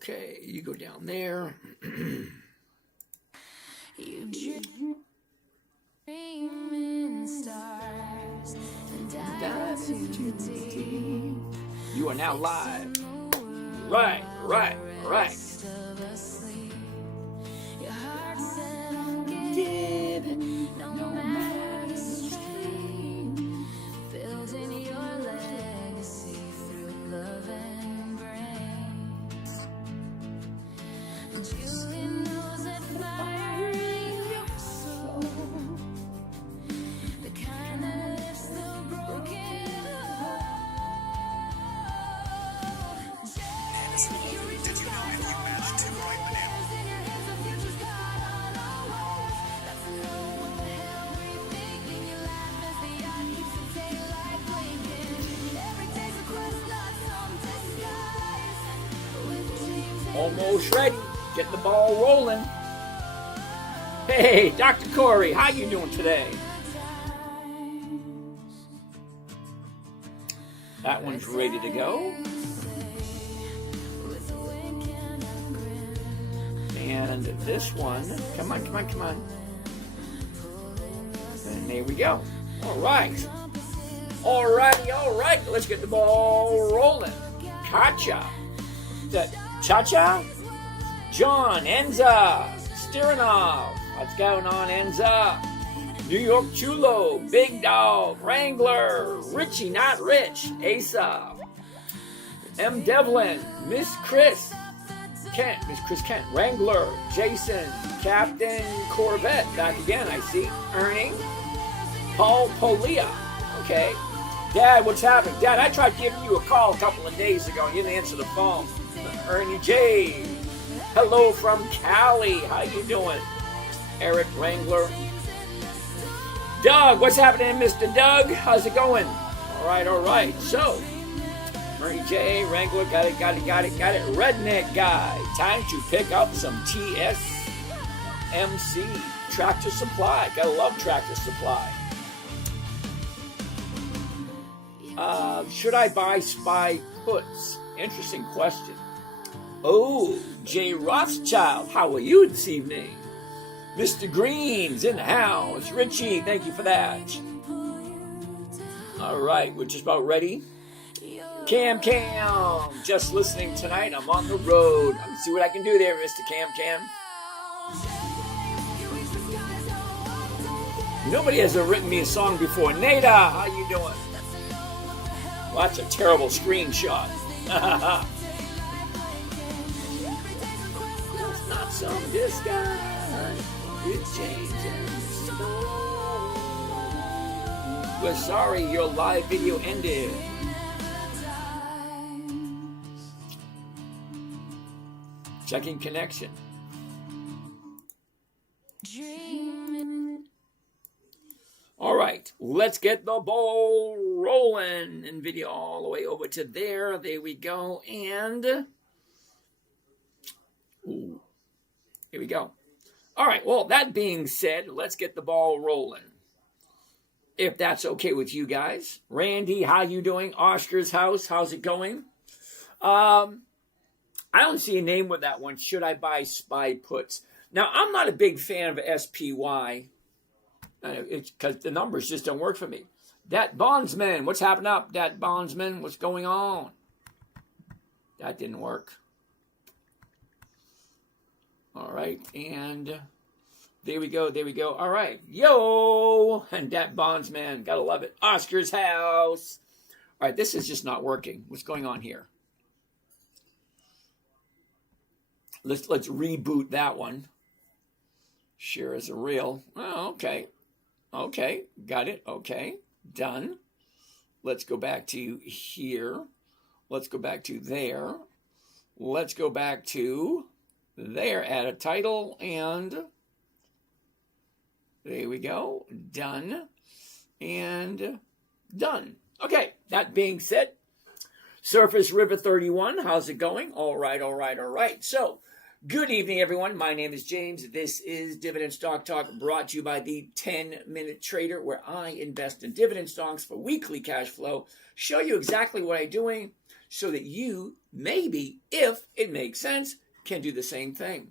Okay, you go down there. You are now live. Right. Almost ready. Get the ball rolling. Hey, Dr. Corey, how you doing today? That one's ready to go. And this one, come on. And there we go. All right. Let's get the ball rolling. Gotcha. Cha-cha? John, Enza, Stiranov. What's going on, Enza? New York Chulo, Big Dog, Wrangler, Richie, not Rich, Asa, M. Devlin, Miss Chris Kent, Wrangler, Jason, Captain Corvette, back again, I see, Ernie, Paul Polia, okay. Dad, what's happening? Dad, I tried giving you a call a couple of days ago and you didn't answer the phone. Ernie J. Hello from Cali. How you doing? Eric Wrangler. Doug, what's happening, Mr. Doug? How's it going? All right. So, Ernie J. Wrangler, got it. Redneck guy. Time to pick up some TSMC. Tractor Supply. Gotta love Tractor Supply. Should I buy SPY puts? Interesting question. Oh, Jay Rothschild, how are you this evening? Mr. Green's in the house. Richie, thank you for that. All right, we're just about ready. Cam, just listening tonight. I'm on the road. Let's see what I can do there, Mr. Cam. Nobody has written me a song before. Nada, how you doing? Well, that's a terrible screenshot. It's not some disguise. It's changing. We're sorry your live video ended. Checking connection. All right, let's get the ball rolling. And video all the way over to there. There we go. And here we go. All right, well, that being said, let's get the ball rolling. If that's okay with you guys. Randy, how you doing? Oscar's house, how's it going? I don't see a name with that one. Should I buy SPY puts? Now, I'm not a big fan of SPY. It's because the numbers just don't work for me. Dat Bondsman, what's happening up? Dat Bondsman, what's going on? That didn't work. All right, and there we go. All right, yo, and Dat Bondsman, gotta love it. Oscar's house. All right, this is just not working. What's going on here? Let's reboot that one. Share as a reel. Oh, okay. Okay, got it. Okay, done. Let's go back to here. Let's go back to there. Let's go back to there. Add a title and there we go. Done and done. Okay, that being said, Surface River 31, how's it going? All right. So, good evening, everyone. My name is James. This is Dividend Stock Talk, brought to you by the 10-Minute Trader, where I invest in dividend stocks for weekly cash flow, show you exactly what I'm doing, so that you, maybe, if it makes sense, can do the same thing.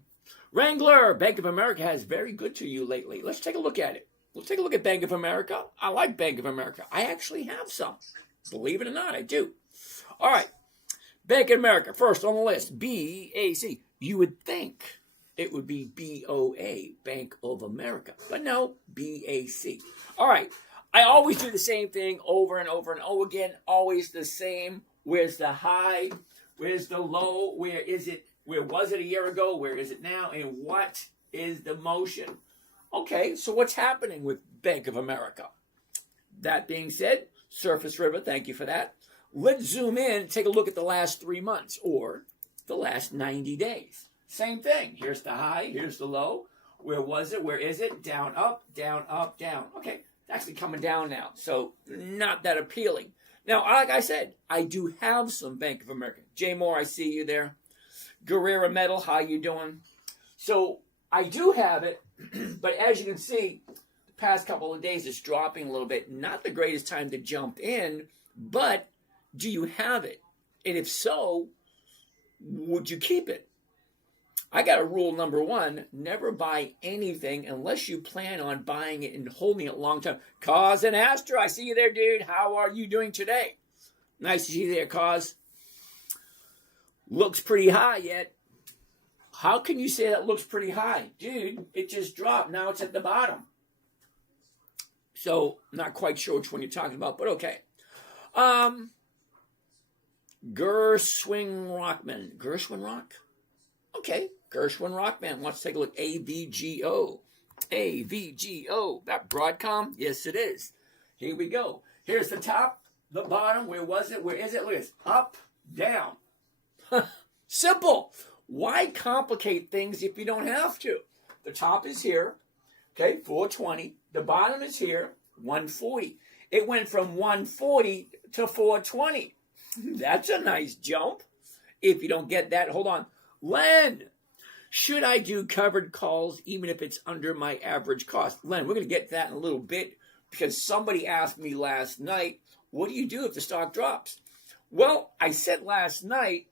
Wrangler, Bank of America has very good to you lately. Let's take a look at it. Let's take a look at Bank of America. I like Bank of America. I actually have some. Believe it or not, I do. All right. Bank of America, first on the list, BAC. You would think it would be BOA, Bank of America. But no, BAC. All right. I always do the same thing over and over and over again. Always the same. Where's the high? Where's the low? Where is it? Where was it a year ago? Where is it now? And what is the motion? Okay, so what's happening with Bank of America? That being said, Surface River, thank you for that. Let's zoom in and take a look at the last 3 months or the last 90 days. Same thing. Here's the high. Here's the low. Where was it? Where is it? Down, up, down, up, down. Okay, it's actually coming down now, so not that appealing. Now, like I said, I do have some Bank of America. Jay Moore, I see you there. Guerrera Metal, how you doing? So I do have it, but as you can see, the past couple of days it's dropping a little bit. Not the greatest time to jump in, but do you have it? And if so, would you keep it? I got a rule number one, never buy anything unless you plan on buying it and holding it long term. Cause and Astra, I see you there, dude. How are you doing today? Nice to see you there, Cause. Looks pretty high yet. How can you say that looks pretty high? Dude, it just dropped. Now it's at the bottom. So, not quite sure which one you're talking about, but okay. Gershwin Rockman. Gershwin Rock? Okay. Gershwin Rockman. Let's take a look. AVGO. AVGO. That Broadcom? Yes, it is. Here we go. Here's the top, the bottom. Where was it? Where is it? Look at this. Up, down. Simple. Why complicate things if you don't have to? The top is here, okay, 420. The bottom is here, 140. It went from 140 to 420. That's a nice jump. If you don't get that, hold on. Len, should I do covered calls even if it's under my average cost? Len, we're going to get to that in a little bit because somebody asked me last night, what do you do if the stock drops? Well, I said last night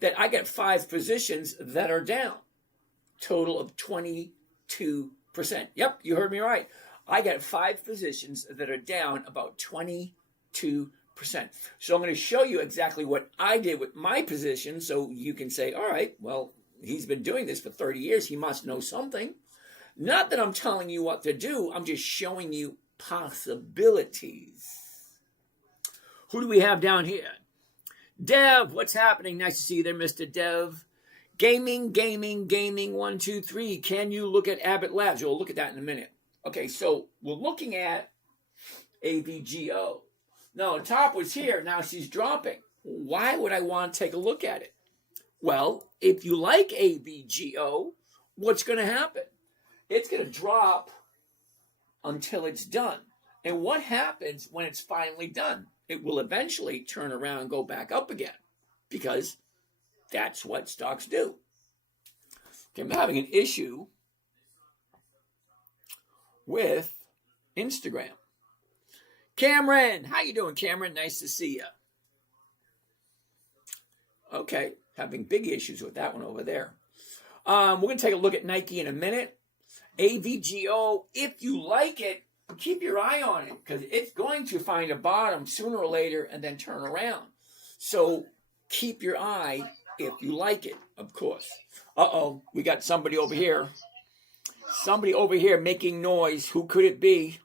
that I got 5 positions that are down. Total of 22%. Yep, you heard me right. I got 5 positions that are down about 22%. So I'm going to show you exactly what I did with my position so you can say, all right, well, he's been doing this for 30 years. He must know something. Not that I'm telling you what to do. I'm just showing you possibilities. Who do we have down here? Dev, what's happening? Nice to see you there, Mr. Dev. Gaming, 1, 2, 3. Can you look at Abbott Labs? We'll look at that in a minute. Okay, so we're looking at AVGO. Now, the top was here. Now she's dropping. Why would I want to take a look at it? Well, if you like AVGO, what's going to happen? It's going to drop until it's done. And what happens when it's finally done? It will eventually turn around and go back up again because that's what stocks do. Okay, I'm having an issue with Instagram. Cameron, how you doing, Cameron? Nice to see you. Okay, having big issues with that one over there. We're going to take a look at Nike in a minute. AVGO, if you like it, keep your eye on it because it's going to find a bottom sooner or later and then turn around. So keep your eye if you like it, of course. Uh-oh, we got somebody over here. Somebody over here making noise. Who could it be?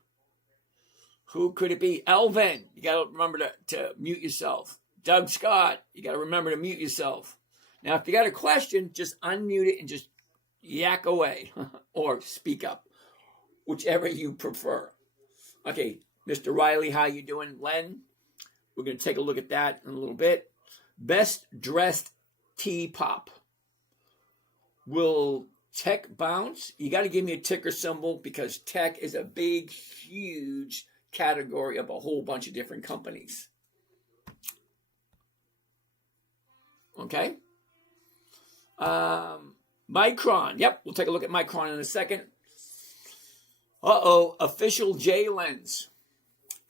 Who could it be? Elvin, you got to remember to mute yourself. Doug Scott, you got to remember to mute yourself. Now, if you got a question, just unmute it and just yak away or speak up, whichever you prefer. Okay, Mr. Riley, how you doing? Len, we're going to take a look at that in a little bit. Best dressed T-pop. Will tech bounce? You got to give me a ticker symbol because tech is a big, huge category of a whole bunch of different companies. Okay. Micron. Yep, we'll take a look at Micron in a second. Uh-oh, official J-Lens.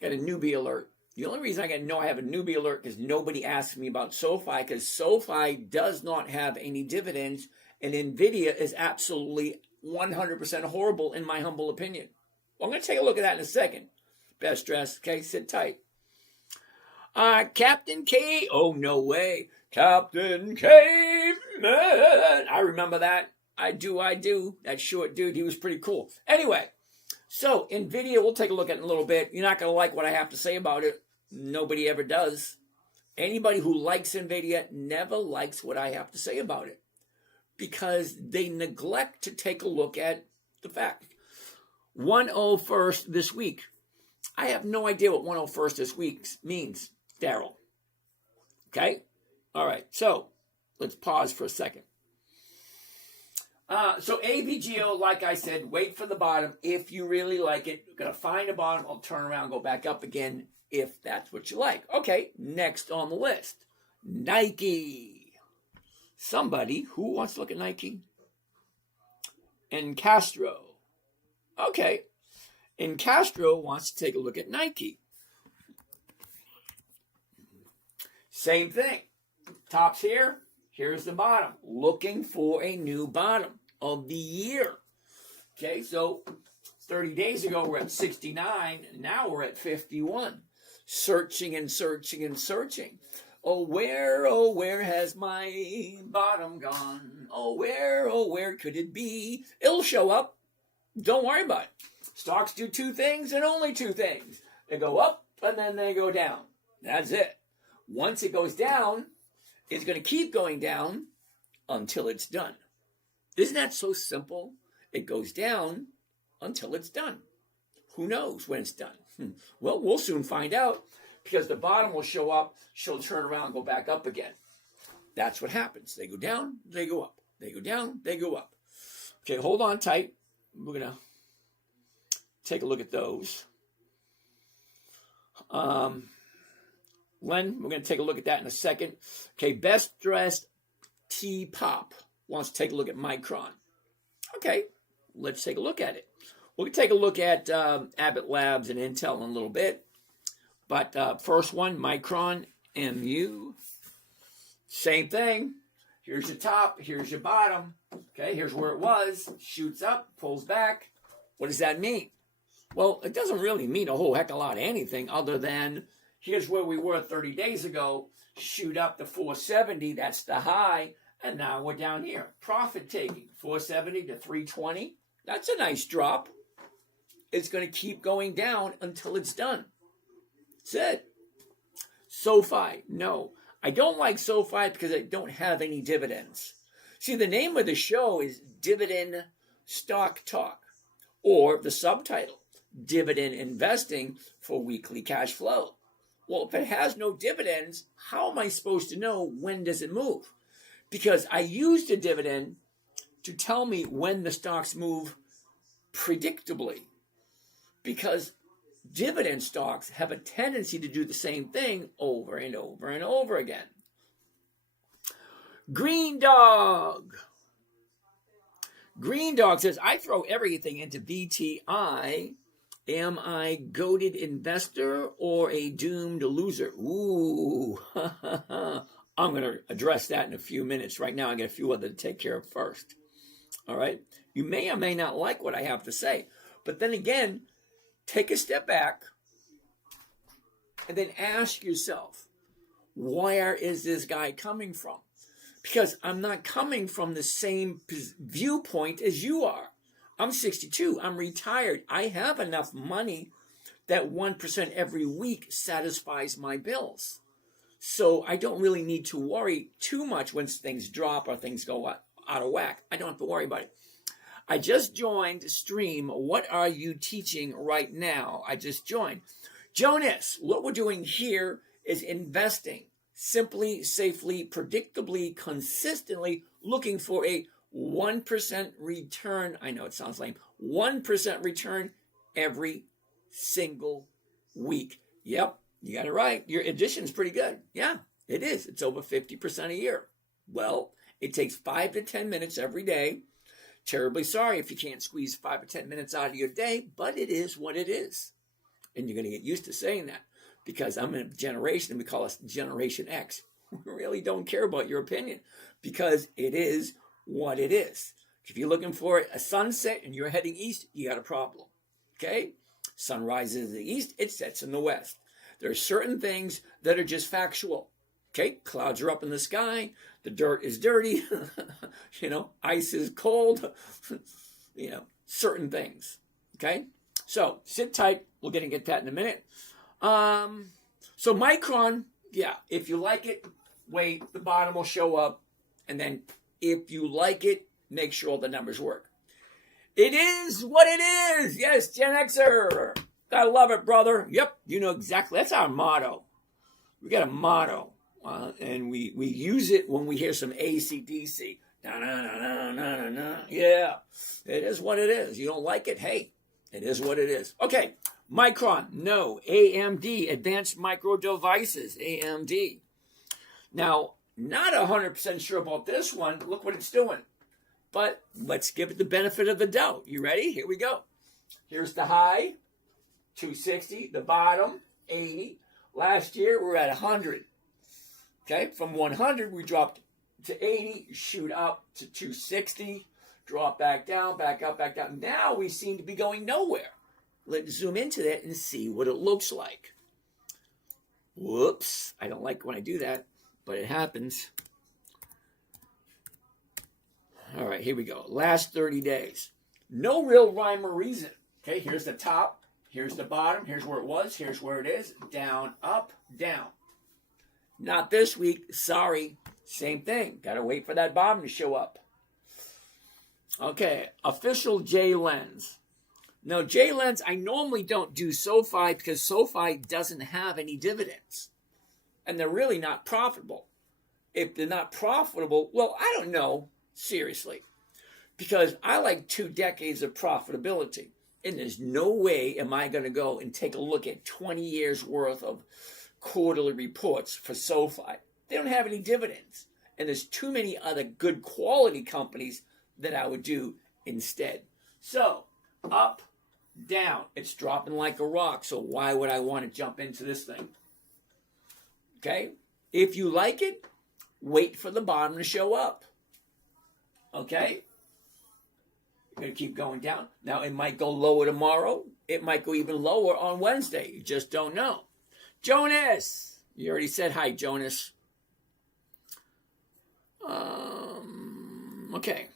Got a newbie alert. The only reason I know I have a newbie alert is nobody asked me about SoFi, because SoFi does not have any dividends, and NVIDIA is absolutely 100% horrible in my humble opinion. Well, I'm going to take a look at that in a second. Best dressed. Okay, sit tight. Captain K. Oh, no way. Captain Caveman. I remember that. I do. That short dude, he was pretty cool. Anyway, so NVIDIA, we'll take a look at it in a little bit. You're not going to like what I have to say about it. Nobody ever does. Anybody who likes NVIDIA never likes what I have to say about it, because they neglect to take a look at the fact. 101st this week. I have no idea what 101st this week means, Daryl. Okay? All right, so let's pause for a second. So AVGO, like I said, wait for the bottom. If you really like it, you're going to find a bottom. I'll turn around, go back up again if that's what you like. Okay, next on the list, Nike. Somebody who wants to look at Nike? And Castro. Okay, and Castro wants to take a look at Nike. Same thing. Top's here. Here's the bottom. Looking for a new bottom of the year. Okay, so 30 days ago we're at 69. Now we're at 51. Searching and searching and searching. Oh, where has my bottom gone? Oh, where could it be? It'll show up. Don't worry about it. Stocks do two things and only two things. They go up and then they go down. That's it. Once it goes down, it's going to keep going down until it's done. Isn't that so simple? It goes down until it's done. Who knows when it's done? Well, we'll soon find out, because the bottom will show up. She'll turn around and go back up again. That's what happens. They go down, they go up. They go down, they go up. Okay, hold on tight. We're going to take a look at those. Len, we're going to take a look at that in a second. Okay, Best Dressed T-Pop wants to take a look at Micron. Okay, let's take a look at it. We'll take a look at Abbott Labs and Intel in a little bit. But first one, Micron, MU. Same thing. Here's your top, here's your bottom. Okay, here's where it was. Shoots up, pulls back. What does that mean? Well, it doesn't really mean a whole heck of a lot of anything other than here's where we were 30 days ago. Shoot up to 470, that's the high. And now we're down here. Profit taking, 470 to 320. That's a nice drop. It's going to keep going down until it's done. That's it. SoFi, no. I don't like SoFi because I don't have any dividends. See, the name of the show is Dividend Stock Talk, or the subtitle, Dividend Investing for Weekly Cash Flow. Well, if it has no dividends, how am I supposed to know when does it move? Because I use the dividend to tell me when the stocks move predictably. Because dividend stocks have a tendency to do the same thing over and over and over again. Green Dog. Green Dog says, I throw everything into VTI. Am I goated investor or a doomed loser? Ooh, I'm going to address that in a few minutes. Right now, I got a few other to take care of first. All right? You may or may not like what I have to say. But then again, take a step back and then ask yourself, where is this guy coming from? Because I'm not coming from the same viewpoint as you are. I'm 62. I'm retired. I have enough money that 1% every week satisfies my bills. So I don't really need to worry too much when things drop or things go out of whack. I don't have to worry about it. I just joined Stream. What are you teaching right now? I just joined. Jonas, what we're doing here is investing simply, safely, predictably, consistently, looking for a 1% return. I know it sounds lame. 1% return every single week. Yep, you got it right. Your addition's pretty good. Yeah, it is. It's over 50% a year. Well, it takes 5 to 10 minutes every day. Terribly sorry if you can't squeeze 5 or 10 minutes out of your day, but it is what it is. And you're going to get used to saying that. because I'm in a generation, and we call us Generation X. We really don't care about your opinion because it is what it is. If you're looking for a sunset and you're heading east, you got a problem. Okay? Sun rises in the east, it sets in the west. There are certain things that are just factual. Okay? Clouds are up in the sky. The dirt is dirty. Ice is cold. Certain things. Okay? So sit tight. We're going to get that in a minute. So Micron, yeah, if you like it, wait, the bottom will show up. And then if you like it, make sure all the numbers work. It is what it is. Yes, Gen Xer. I love it, brother. Yep, you know exactly. That's our motto. We got a motto. And we use it when we hear some AC/DC. Yeah, it is what it is. You don't like it? Hey, it is what it is. Okay, Micron, no. AMD, Advanced Micro Devices, AMD. Now, not 100% sure about this one. Look what it's doing. But let's give it the benefit of the doubt. You ready? Here we go. Here's the high, 260. The bottom, 80. Last year, we were at 100. Okay, from 100, we dropped to 80, shoot up to 260, drop back down, back up, back down. Now we seem to be going nowhere. Let's zoom into that and see what it looks like. Whoops, I don't like when I do that, but it happens. All right, here we go. Last 30 days. No real rhyme or reason. Okay, here's the top. Here's the bottom. Here's where it was. Here's where it is. Down, up, down. Not this week. Sorry. Same thing. Got to wait for that bottom to show up. Okay, official J-Lens. Now, J-Lens, I normally don't do SoFi because SoFi doesn't have any dividends. And they're really not profitable. If they're not profitable, well, I don't know. Seriously, because I like 2 decades of profitability, and there's no way am I going to go and take a look at 20 years worth of quarterly reports for SoFi. They don't have any dividends, and there's too many other good quality companies that I would do instead. So up, down, it's dropping like a rock. So why would I want to jump into this thing? Okay, if you like it, wait for the bottom to show up. Okay? You're going to keep going down. Now, it might go lower tomorrow. It might go even lower on Wednesday. You just don't know. Jonas! You already said hi, Jonas. Okay.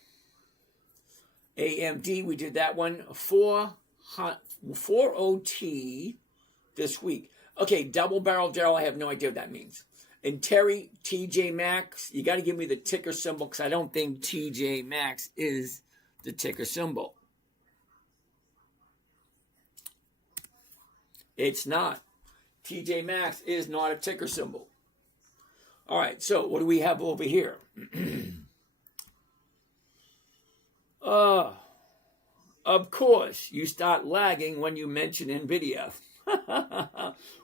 AMD, we did that one. 4OT this week. Okay, double barrel Daryl, I have no idea what that means. And Terry, TJ Maxx, you got to give me the ticker symbol because I don't think TJ Maxx is the ticker symbol. It's not. TJ Maxx is not a ticker symbol. All right, so what do we have over here? Of course, you start lagging when you mention NVIDIA.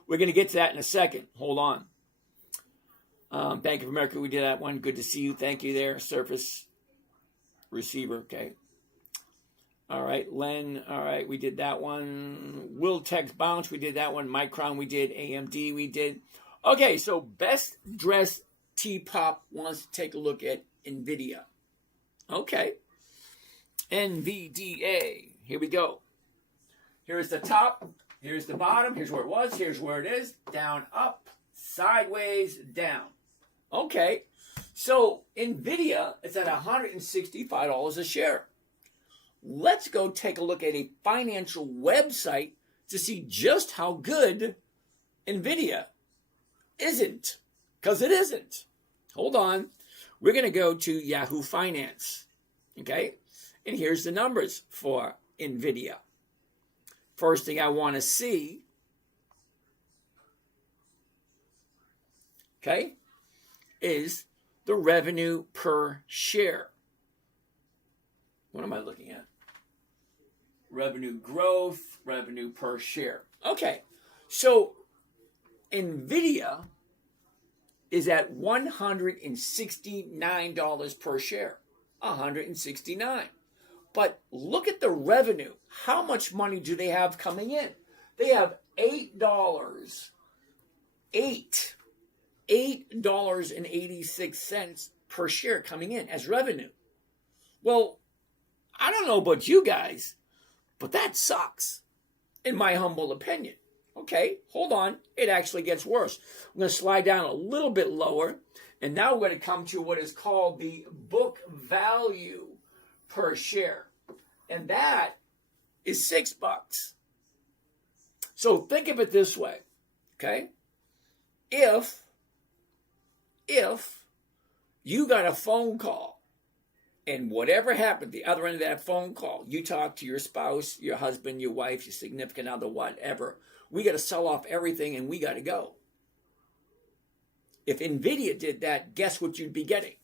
We're going to get to that in a second. Hold on. Bank of America, we did that one. Good to see you. Thank you there. Surface receiver. Okay. All right. Len. All right. We did that one. Wiltex Bounce. We did that one. Micron. We did. AMD. We did. Okay. So Best Dressed T-Pop wants to take a look at NVIDIA. Okay. NVDA. Here we go. Here's the top. Here's the bottom. Here's where it was. Here's where it is. Down, up, sideways, down. Okay. So NVIDIA is at $165 a share. Let's go take a look at a financial website to see just how good NVIDIA isn't. Because it isn't. Hold on. We're going to go to Yahoo Finance. Okay. And here's the numbers for NVIDIA. First thing I want to see, okay, is the revenue per share. What am I looking at? Revenue growth, revenue per share. Okay, so NVIDIA is at $169 per share. $169. But look at the revenue. How much money do they have coming in? They have $8 $8.86 per share coming in as revenue. Well, I don't know about you guys, but that sucks, in my humble opinion. Okay, hold on. It actually gets worse. I'm going to slide down a little bit lower, and now we're going to come to what is called the book value per share. And that is $6. So think of it this way, okay? If you got a phone call, and whatever happened at the other end of that phone call, you talk to your spouse, your husband, your wife, your significant other, whatever, we got to sell off everything and we got to go. If NVIDIA did that, guess what you'd be getting?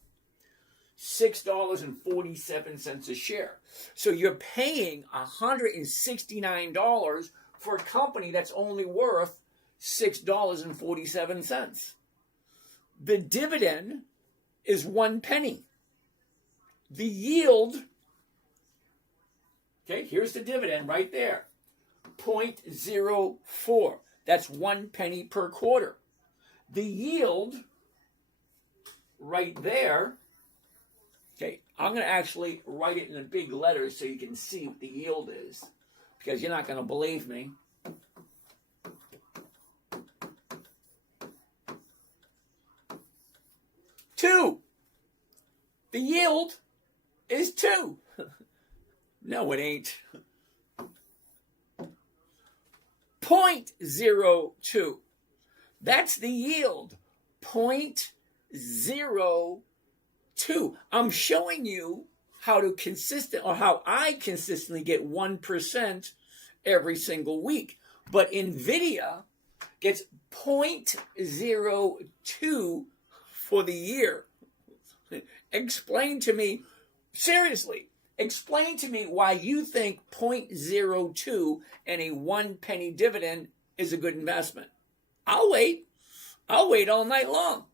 $6.47 a share. So you're paying $169 for a company that's only worth $6.47. The dividend is 1 penny. The yield, okay, here's the dividend right there, 0.04. That's 1 penny per quarter. The yield right there, okay, I'm going to actually write it in the big letters so you can see what the yield is, because you're not going to believe me. Two. The yield is 2. No, it ain't. 0.02. That's the yield. 0.02. I'm showing you how I consistently get 1% every single week. But NVIDIA gets 0.02 for the year. Explain to me, seriously, explain to me why you think 0.02 and a 1 penny dividend is a good investment. I'll wait. I'll wait all night long.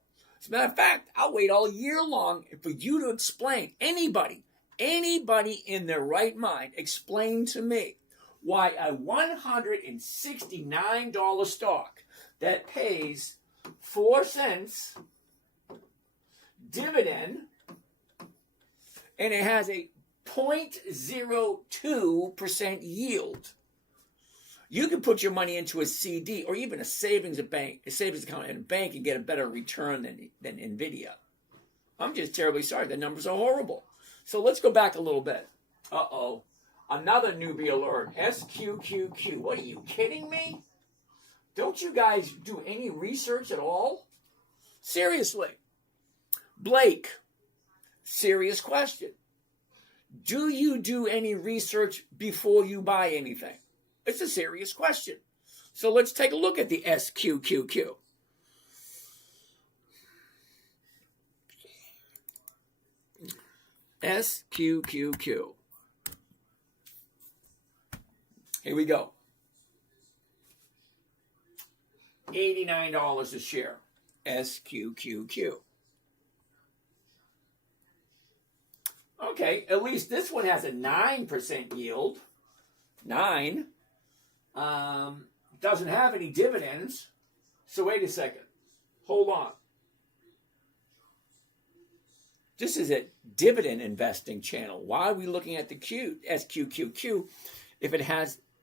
As a matter of fact, I'll wait all year long for you to explain. Anybody in their right mind, explain to me why a $169 stock that pays 4 cents dividend, and it has a 0.02% yield. You can put your money into a CD or even a savings account in a bank and get a better return than NVIDIA. I'm just terribly sorry. The numbers are horrible. So let's go back a little bit. Uh-oh. Another newbie alert. SQQQ. What, are you kidding me? Don't you guys do any research at all? Seriously. Blake, serious question. Do you do any research before you buy anything? It's a serious question. So let's take a look at the SQQQ. SQQQ. Here we go. $89 a share. SQQQ. Okay, at least this one has a 9% yield. 9. Doesn't have any dividends. So wait a second. Hold on. This is a dividend investing channel. Why are we looking at the SQQQ if it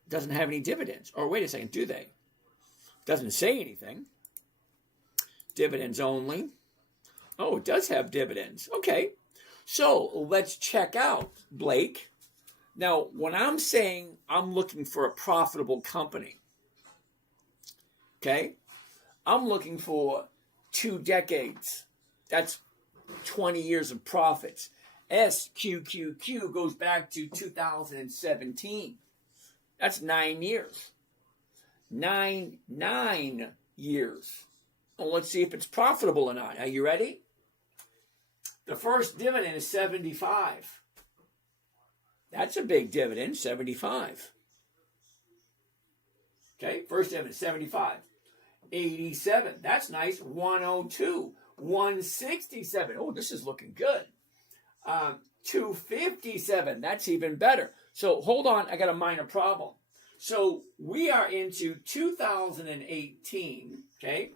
doesn't have any dividends? Or wait a second, do they? Doesn't say anything. Dividends only. Oh, it does have dividends. Okay. So let's check out, Blake. Now, when I'm saying I'm looking for a profitable company, okay, I'm looking for 2 decades. That's 20 years of profits. SQQQ goes back to 2017. That's 9 years. 9 years. Well, let's see if it's profitable or not. Are you ready? The first dividend is 75. That's a big dividend, 75. Okay, first dividend, 75. 87, that's nice, 102. 167, oh, this is looking good. 257, that's even better. So hold on, I got a minor problem. So we are into 2018, okay?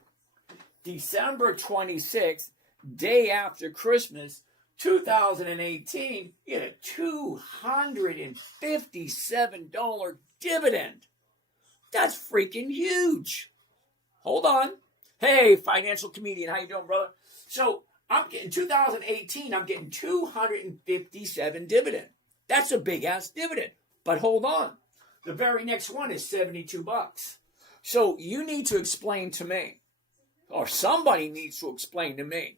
December 26th, day after Christmas, 2018, you get a $257 dividend. That's freaking huge. Hold on. Hey, financial comedian, how you doing, brother? So I'm getting 2018, I'm getting 257 dividend. That's a big ass dividend. But hold on. The very next one is $72. So you need to explain to me, or somebody needs to explain to me,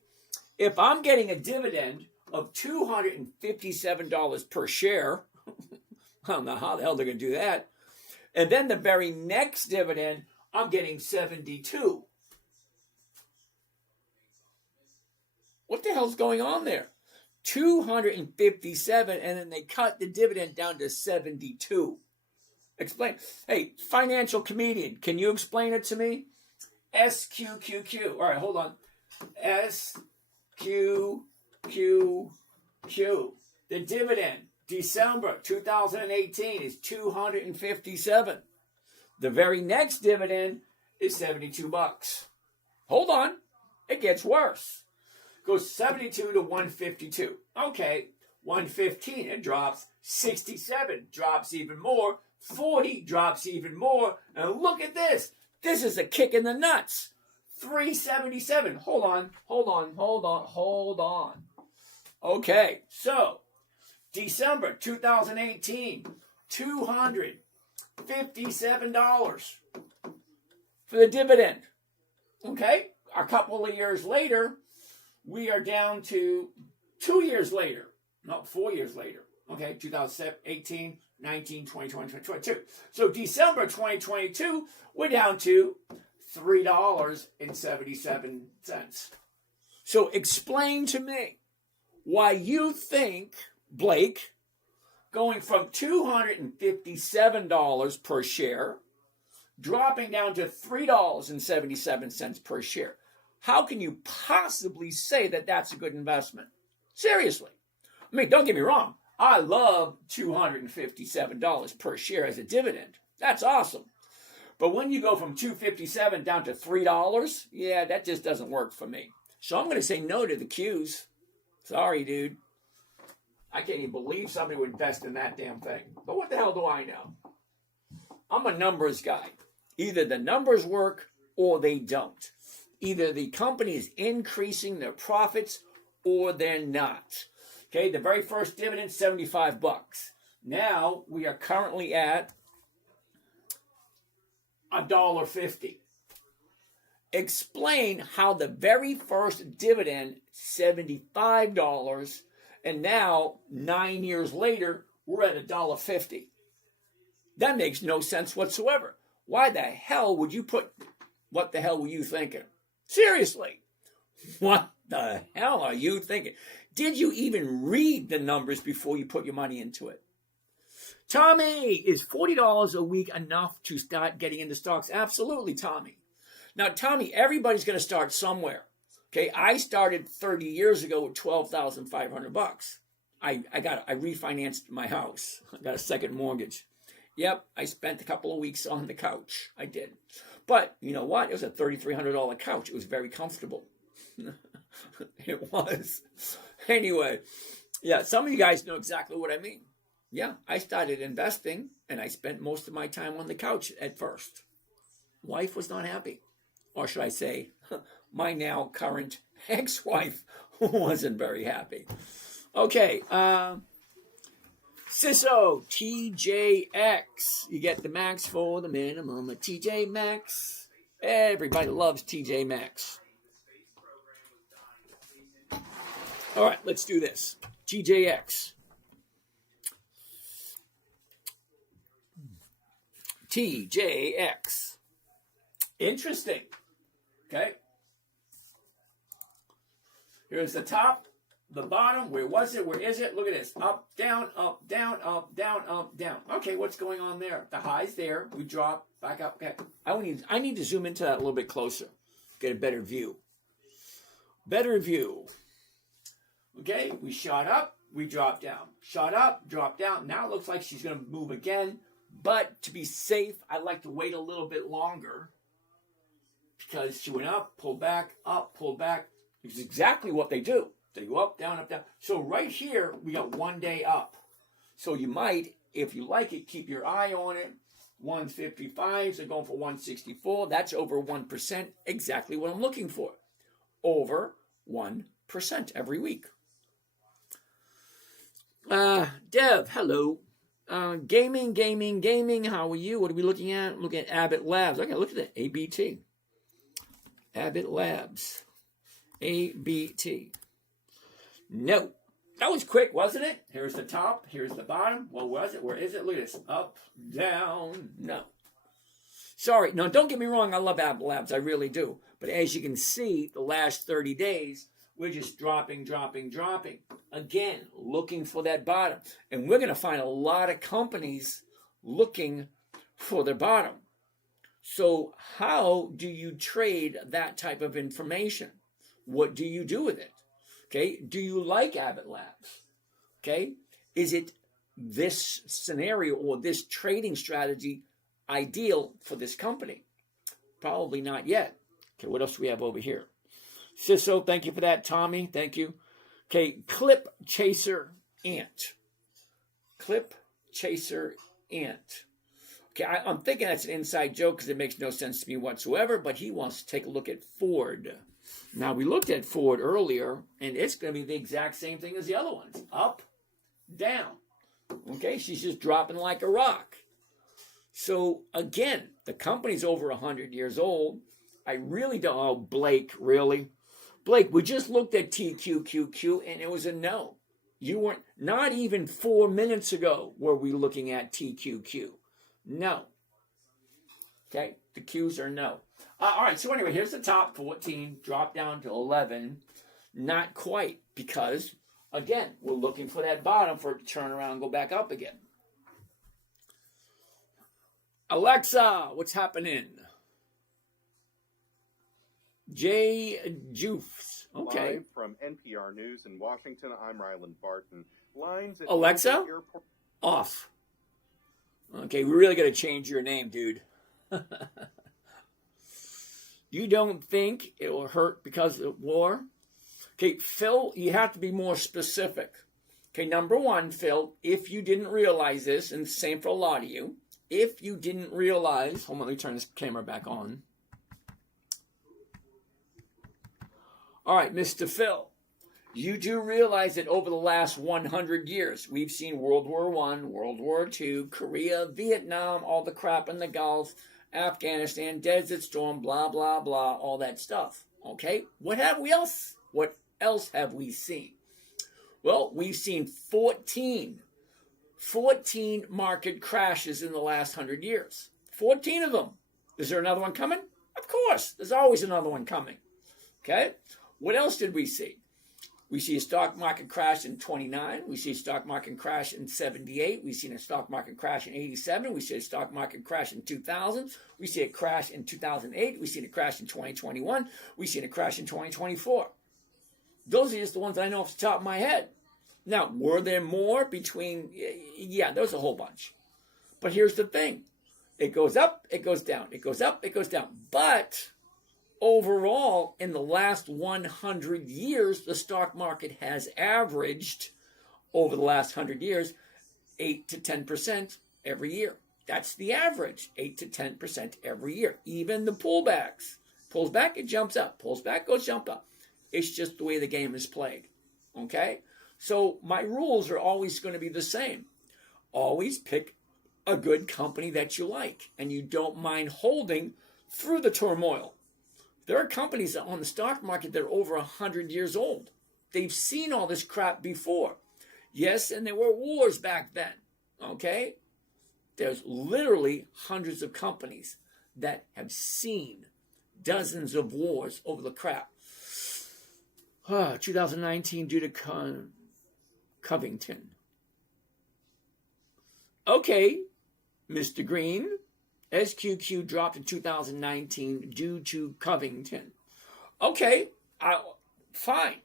if I'm getting a dividend of $257 per share, I don't know how the hell they're going to do that. And then the very next dividend, I'm getting 72. What the hell's going on there? 257, and then they cut the dividend down to 72. Explain. Hey, financial comedian, can you explain it to me? SQQQ. All right, hold on. SQQQ. The dividend, December 2018, is 257. The very next dividend is $72. Hold on. It gets worse. Goes 72 to 152. Okay, 115, it drops. 67 drops even more. 40 drops even more. And look at this. This is a kick in the nuts. 377. Hold on. Okay, so December 2018, $257 for the dividend. Okay, a couple of years later, we are down to 2 years later. No, 4 years later. Okay, 2018, 19, 20, 2022. So December 2022, we're down to $3.77. So explain to me why you think, Blake, going from $257 per share, dropping down to $3.77 per share. How can you possibly say that that's a good investment? Seriously. I mean, don't get me wrong. I love $257 per share as a dividend. That's awesome. But when you go from $257 down to $3, yeah, that just doesn't work for me. So I'm going to say no to the Qs. Sorry, dude. I can't even believe somebody would invest in that damn thing. But what the hell do I know? I'm a numbers guy. Either the numbers work or they don't. Either the company is increasing their profits or they're not. Okay, the very first dividend, $75. Now we are currently at $1.50. Explain how the very first dividend, $75, and now 9 years later, we're at $1.50. That makes no sense whatsoever. Why the hell would you put, what the hell were you thinking? Seriously, what the hell are you thinking? Did you even read the numbers before you put your money into it? Tommy, is $40 a week enough to start getting into stocks? Absolutely, Tommy. Now, Tommy, everybody's going to start somewhere. Okay, I started 30 years ago with $12,500. I refinanced my house. I got a second mortgage. Yep, I spent a couple of weeks on the couch. I did. But you know what? It was a $3,300 couch. It was very comfortable. It was. Anyway, yeah, some of you guys know exactly what I mean. Yeah, I started investing, and I spent most of my time on the couch at first. Wife was not happy. Or should I say, my now current ex-wife wasn't very happy. Okay, Ciso, TJX. You get the max for the minimum at TJ Maxx. Everybody loves TJ Maxx. All right, let's do this. TJX. TJX. Interesting. Okay. Here's the top, the bottom. Where was it? Where is it? Look at this. Up, down, up, down, up, down, up, down. Okay, what's going on there? The high's there. We drop back up. Okay. I need to zoom into that a little bit closer. Get a better view. Better view. Okay, we shot up, we dropped down. Shot up, dropped down. Now it looks like she's going to move again. But to be safe, I like to wait a little bit longer. because she went up, pulled back, up, pulled back. It's exactly what they do. They go up, down, up, down. So right here, we got 1 day up. So you might, if you like it, keep your eye on it. 155, so going for 164. That's over 1%. Exactly what I'm looking for. Over 1% every week. Dev, hello. Gaming. How are you? What are we looking at? Looking at Abbott Labs. Okay, look at that. ABT. Abbott Labs. ABT. No. That was quick, wasn't it? Here's the top. Here's the bottom. What was it? Where is it? Look at this. Up, down. No. Sorry. No, don't get me wrong. I love Abbott Labs. I really do. But as you can see, the last 30 days, we're just dropping. Again, looking for that bottom. And we're going to find a lot of companies looking for their bottom. So how do you trade that type of information? What do you do with it? Okay, do you like Abbott Labs? Okay, is it this scenario or this trading strategy ideal for this company? Probably not yet. Okay, what else do we have over here? Ciso, thank you for that. Tommy, thank you. Okay, Clip Chaser Ant. Clip Chaser Ant. Okay, I'm thinking that's an inside joke because it makes no sense to me whatsoever, but he wants to take a look at Ford. Now, we looked at Ford earlier, and it's going to be the exact same thing as the other ones. Up, down. Okay, she's just dropping like a rock. So, again, the company's over 100 years old. I really don't... Oh, Blake, really? Blake, we just looked at TQQQ, and it was a no. You weren't... Not even 4 minutes ago were we looking at TQQ. No. Okay, the Qs are no. All right, so anyway, here's the top 14, drop down to 11. Not quite, because, again, we're looking for that bottom for it to turn around and go back up again. Alexa, what's happening? Jay Joofs. Okay. Live from NPR News in Washington, I'm Ryland Barton. Lines at Alexa, airport. Off. Okay, we really got to change your name, dude. You don't think it will hurt because of war? Okay, Phil, you have to be more specific. Okay, number one, Phil, if you didn't realize this, and the same for a lot of you, if you didn't realize, hold on, let me turn this camera back on. All right, Mr. Phil, you do realize that over the last 100 years, we've seen World War I, World War II, Korea, Vietnam, all the crap in the Gulf, Afghanistan, Desert Storm, blah, blah, blah, all that stuff. Okay? What else have we seen? Well, we've seen 14 market crashes in the last 100 years. 14 of them. Is there another one coming? Of course. There's always another one coming. Okay? What else did we see? We see a stock market crash in 29. We see a stock market crash in 78. We see a stock market crash in 87. We see a stock market crash in 2000. We see a crash in 2008. We see a crash in 2021. We see a crash in 2024. Those are just the ones that I know off the top of my head. Now, were there more between? Yeah, there's a whole bunch. But here's the thing. It goes up, it goes down. It goes up, it goes down. But overall, in the last 100 years, the stock market has averaged, over the last 100 years, 8 to 10% every year. That's the average, 8 to 10% every year. Even the pullbacks. Pulls back, it jumps up. Pulls back, goes jump up. It's just the way the game is played. Okay? So my rules are always going to be the same. Always pick a good company that you like and you don't mind holding through the turmoil. There are companies on the stock market that are over 100 years old. They've seen all this crap before. Yes, and there were wars back then. Okay? There's literally hundreds of companies that have seen dozens of wars over the crap. 2019 due to Covington. Okay, Mr. Green. SQQ dropped in 2019 due to Covington. Okay, fine.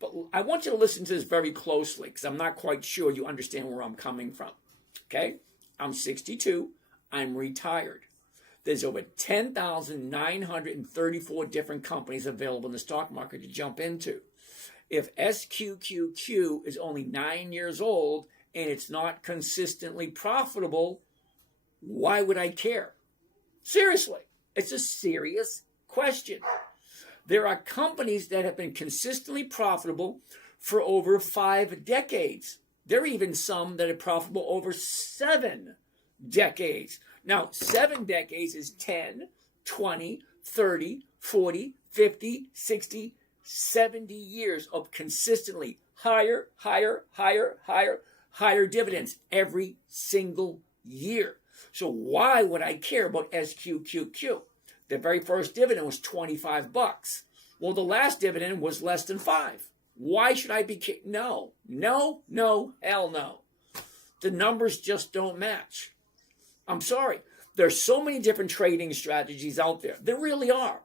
But I want you to listen to this very closely because I'm not quite sure you understand where I'm coming from. Okay? I'm 62. I'm retired. There's over 10,934 different companies available in the stock market to jump into. If SQQQ is only 9 years old and it's not consistently profitable, why would I care? Seriously, it's a serious question. There are companies that have been consistently profitable for over 5 decades. There are even some that are profitable over 7 decades. Now, 7 decades is 10, 20, 30, 40, 50, 60, 70 years of consistently higher dividends every single year. So why would I care about SQQQ? The very first dividend was $25. Well, the last dividend was less than 5. Why should I be? No, hell no. The numbers just don't match. I'm sorry. There's so many different trading strategies out there. There really are.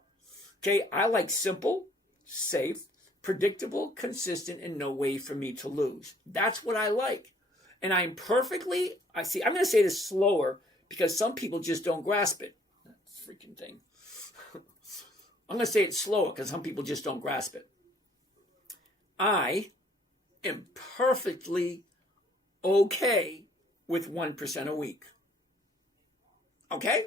Okay, I like simple, safe, predictable, consistent, and no way for me to lose. That's what I like. And I'm going to say this slower because some people just don't grasp it. That freaking thing. I'm going to say it slower because some people just don't grasp it. I am perfectly okay with 1% a week. Okay?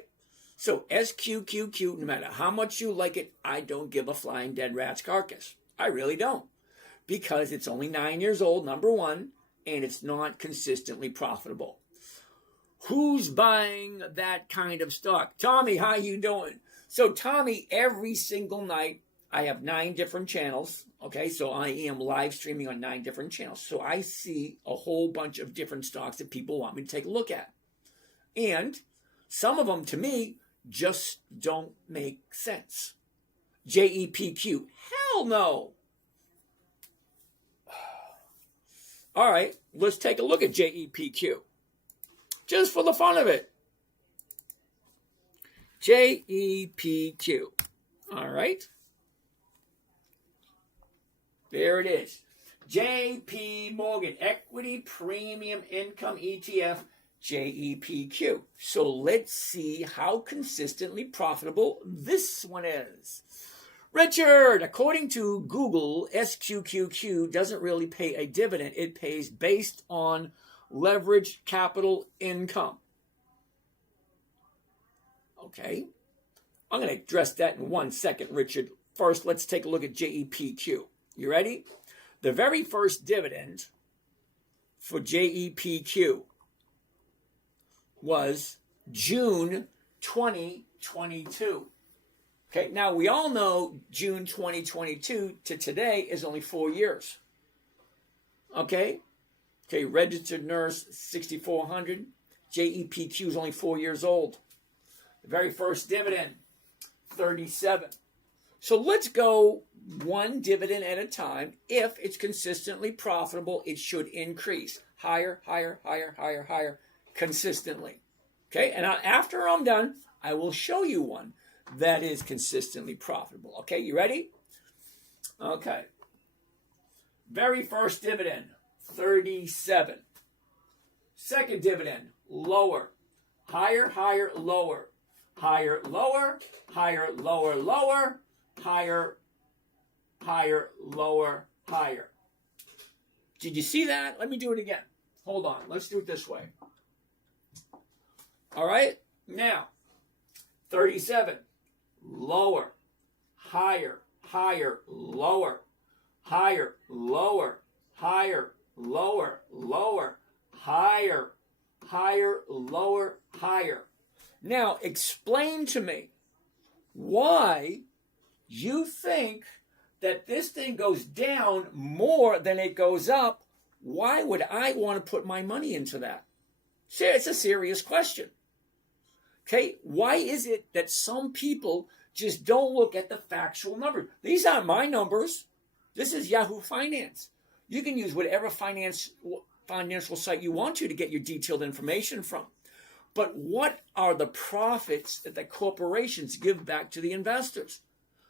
So SQQQ, no matter how much you like it, I don't give a flying dead rat's carcass. I really don't. Because it's only 9 years old, number one, and it's not consistently profitable. Who's buying that kind of stock? Tommy, how you doing? So Tommy, every single night, I have 9 different channels. Okay, so I am live streaming on 9 different channels. So I see a whole bunch of different stocks that people want me to take a look at. And some of them, to me, just don't make sense. JEPQ, hell no. All right, let's take a look at JEPQ. Just for the fun of it. JEPQ. All right. There it is. JP Morgan, Equity Premium Income ETF, JEPQ. So let's see how consistently profitable this one is. Richard, according to Google, SQQQ doesn't really pay a dividend. It pays based on leveraged capital income. Okay. I'm going to address that in 1 second, Richard. First, let's take a look at JEPQ. You ready? The very first dividend for JEPQ was June 2022. Okay, now we all know June 2022 to today is only 4 years. Okay, registered nurse 6,400. JEPQ is only 4 years old. The very first dividend, 37. So let's go one dividend at a time. If it's consistently profitable, it should increase higher, consistently. Okay, and after I'm done, I will show you one that is consistently profitable. Okay, you ready? Okay. Very first dividend, 37. Second dividend, lower. Higher, lower. Higher, lower. Higher, lower, lower. Higher, lower, higher. Did you see that? Let me do it again. Hold on. Let's do it this way. All right? Now, 37. Lower. Higher, lower. Higher, lower. Higher, lower, lower. Higher, lower, higher. Now, explain to me why you think that this thing goes down more than it goes up. Why would I want to put my money into that? It's a serious question. Okay, why is it that some people just don't look at the factual numbers? These aren't my numbers. This is Yahoo Finance. You can use whatever financial site you want to get your detailed information from. But what are the profits that the corporations give back to the investors?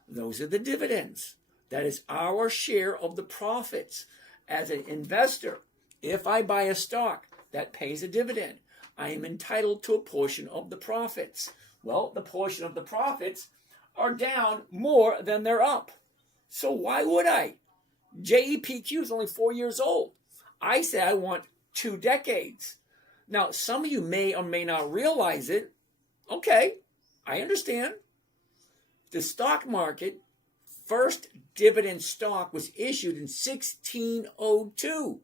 Those are the dividends. That is our share of the profits. As an investor, if I buy a stock that pays a dividend, I am entitled to a portion of the profits. Well, the portion of the profits are down more than they're up. So why would I? JEPQ is only 4 years old. I say I want 2 decades. Now, some of you may or may not realize it. Okay, I understand. The stock market, first dividend stock was issued in 1602.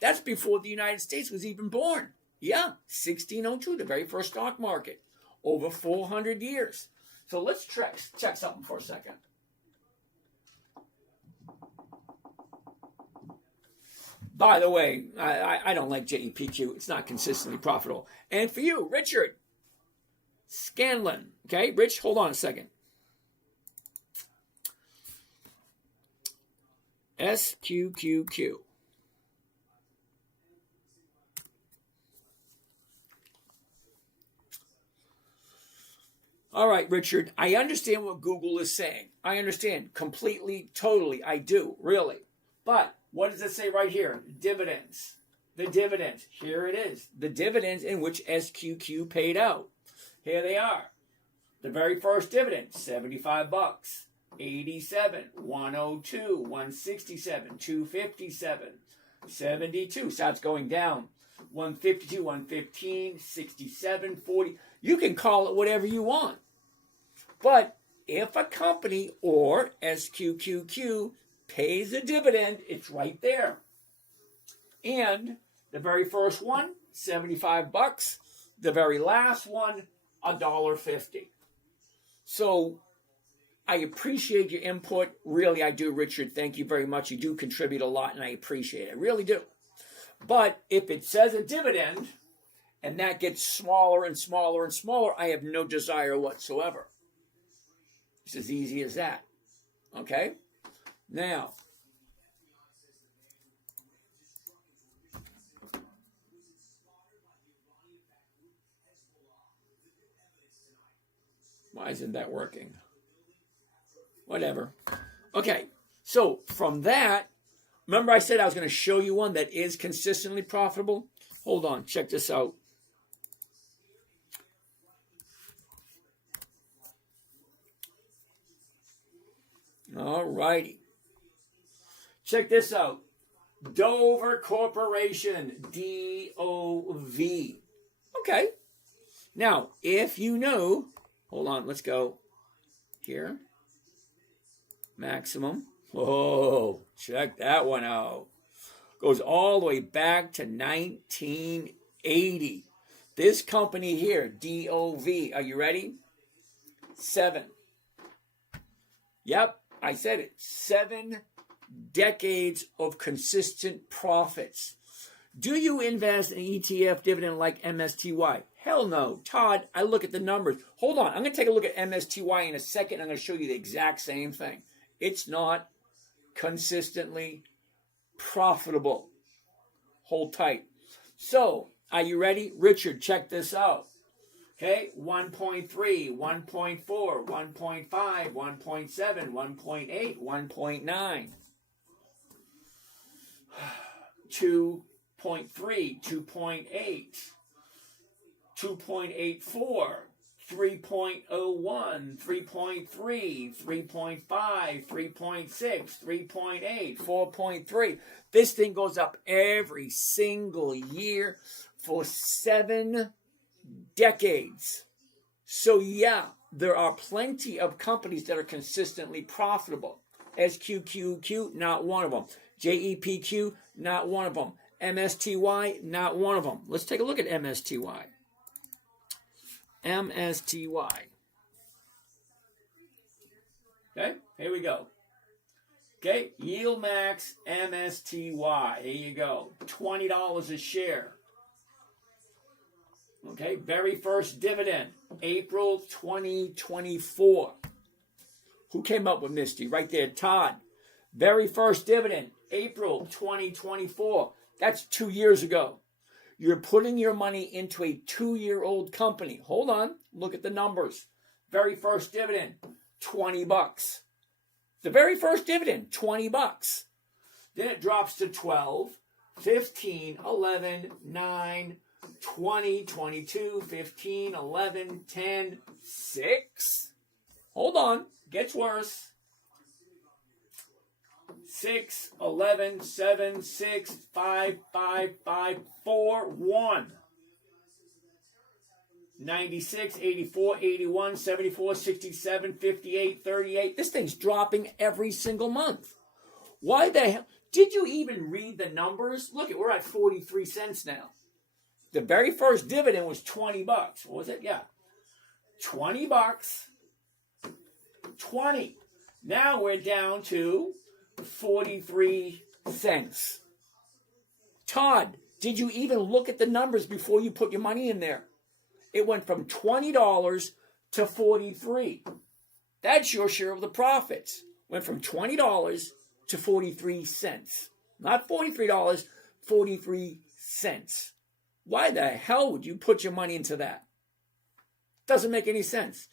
That's before the United States was even born. Yeah, 1602, the very first stock market. Over 400 years. So let's check something for a second. By the way, I don't like JEPQ. It's not consistently profitable. And for you, Richard Scanlon. Okay, Rich, hold on a second. SQQQ. All right, Richard, I understand what Google is saying. I understand completely, totally. I do, really. But what does it say right here? Dividends. The dividends. Here it is. The dividends in which SQQ paid out. Here they are. The very first dividend, $75, 87, 102, 167, 257, 72. Starts going down. 152, 115, 67, 40. You can call it whatever you want. But if a company or SQQQ pays a dividend, it's right there. And the very first one, $75. The very last one, $1.50. So I appreciate your input. Really, I do, Richard. Thank you very much. You do contribute a lot, and I appreciate it. I really do. But if it says a dividend, and that gets smaller and smaller and smaller, I have no desire whatsoever. It's as easy as that. Okay? Now, why isn't that working? Whatever. Okay, so from that, remember I said I was going to show you one that is consistently profitable? Hold on, check this out. All righty. Check this out. Dover Corporation, DOV. Okay. Now, if you know, hold on, let's go here. Maximum. Oh, check that one out. Goes all the way back to 1980. This company here, DOV, are you ready? 7. Yep, I said it. 7 decades of consistent profits. Do you invest in ETF dividend like MSTY? Hell no. Todd, I look at the numbers. Hold on. I'm going to take a look at MSTY in a second. I'm going to show you the exact same thing. It's not consistently profitable. Hold tight. So, are you ready? Richard, check this out. Okay, 1.3, 1.4, 1.5, 1.7, 1.8, 1.9. 2.3, 2.8, 2.84, 3.01, 3.3, 3.5, 3.6, 3.8, 4.3. This thing goes up every single year for 7 decades. So yeah, there are plenty of companies that are consistently profitable. SQQQ, not one of them. JEPQ, not one of them. MSTY, not one of them. Let's take a look at MSTY. MSTY. Okay, here we go. Okay, Yield Max MSTY. Here you go. $20 a share. Okay, very first dividend, April 2024. Who came up with Misty? Right there, Todd. Very first dividend, April 2024. That's 2 years ago. You're putting your money into a 2-year-old company. Hold on, look at the numbers. Very first dividend, $20. The very first dividend, $20. Then it drops to 12, 15, 11, 9, 20, 22, 15, 11, 10, 6. Hold on. Gets worse. 6, 11, 7, 6, 5, 5, 5, 4, 1. 96, 84, 81, 74, 67, 58, 38. This thing's dropping every single month. Why the hell? Did you even read the numbers? Look, we're at 43 cents now. The very first dividend was 20 bucks. What was it? Yeah. 20 bucks. 20. Now we're down to 43 cents. Todd, did you even look at the numbers before you put your money in there? It went from $20 to 43. That's your share of the profits. Went from $20 to 43 cents. Not $43, 43 cents. Why the hell would you put your money into that? Doesn't make any sense.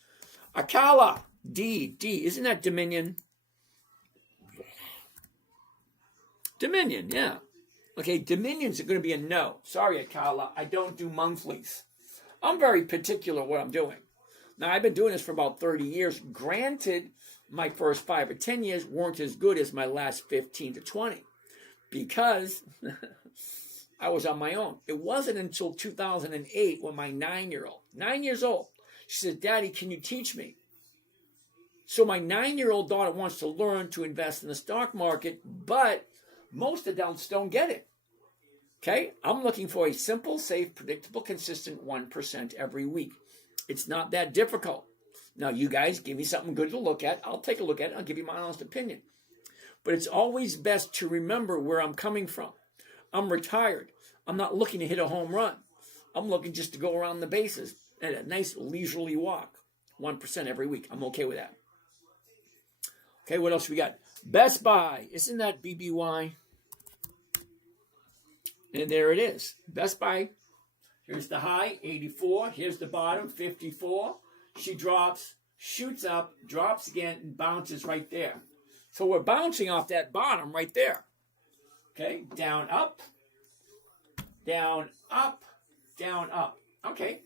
Akala, D, isn't that Dominion? Dominion, yeah. Okay, Dominions are going to be a no. Sorry, Akala, I don't do monthlies. I'm very particular what I'm doing. Now, I've been doing this for about 30 years. Granted, my first 5 or 10 years weren't as good as my last 15 to 20 because I was on my own. It wasn't until 2008 when my 9-year-old, 9 years old, she said, Daddy, can you teach me? So my 9-year-old daughter wants to learn to invest in the stock market, but most adults don't get it. Okay, I'm looking for a simple, safe, predictable, consistent 1% every week. It's not that difficult. Now, you guys give me something good to look at. I'll take a look at it. I'll give you my honest opinion. But it's always best to remember where I'm coming from. I'm retired. I'm not looking to hit a home run. I'm looking just to go around the bases at a nice leisurely walk. 1% every week. I'm okay with that. Okay, what else we got? Best Buy. Isn't that BBY? And there it is. Best Buy. Here's the high, 84. Here's the bottom, 54. She drops, shoots up, drops again, and bounces right there. So we're bouncing off that bottom right there. Okay, down, up, down, up, down, up. Okay,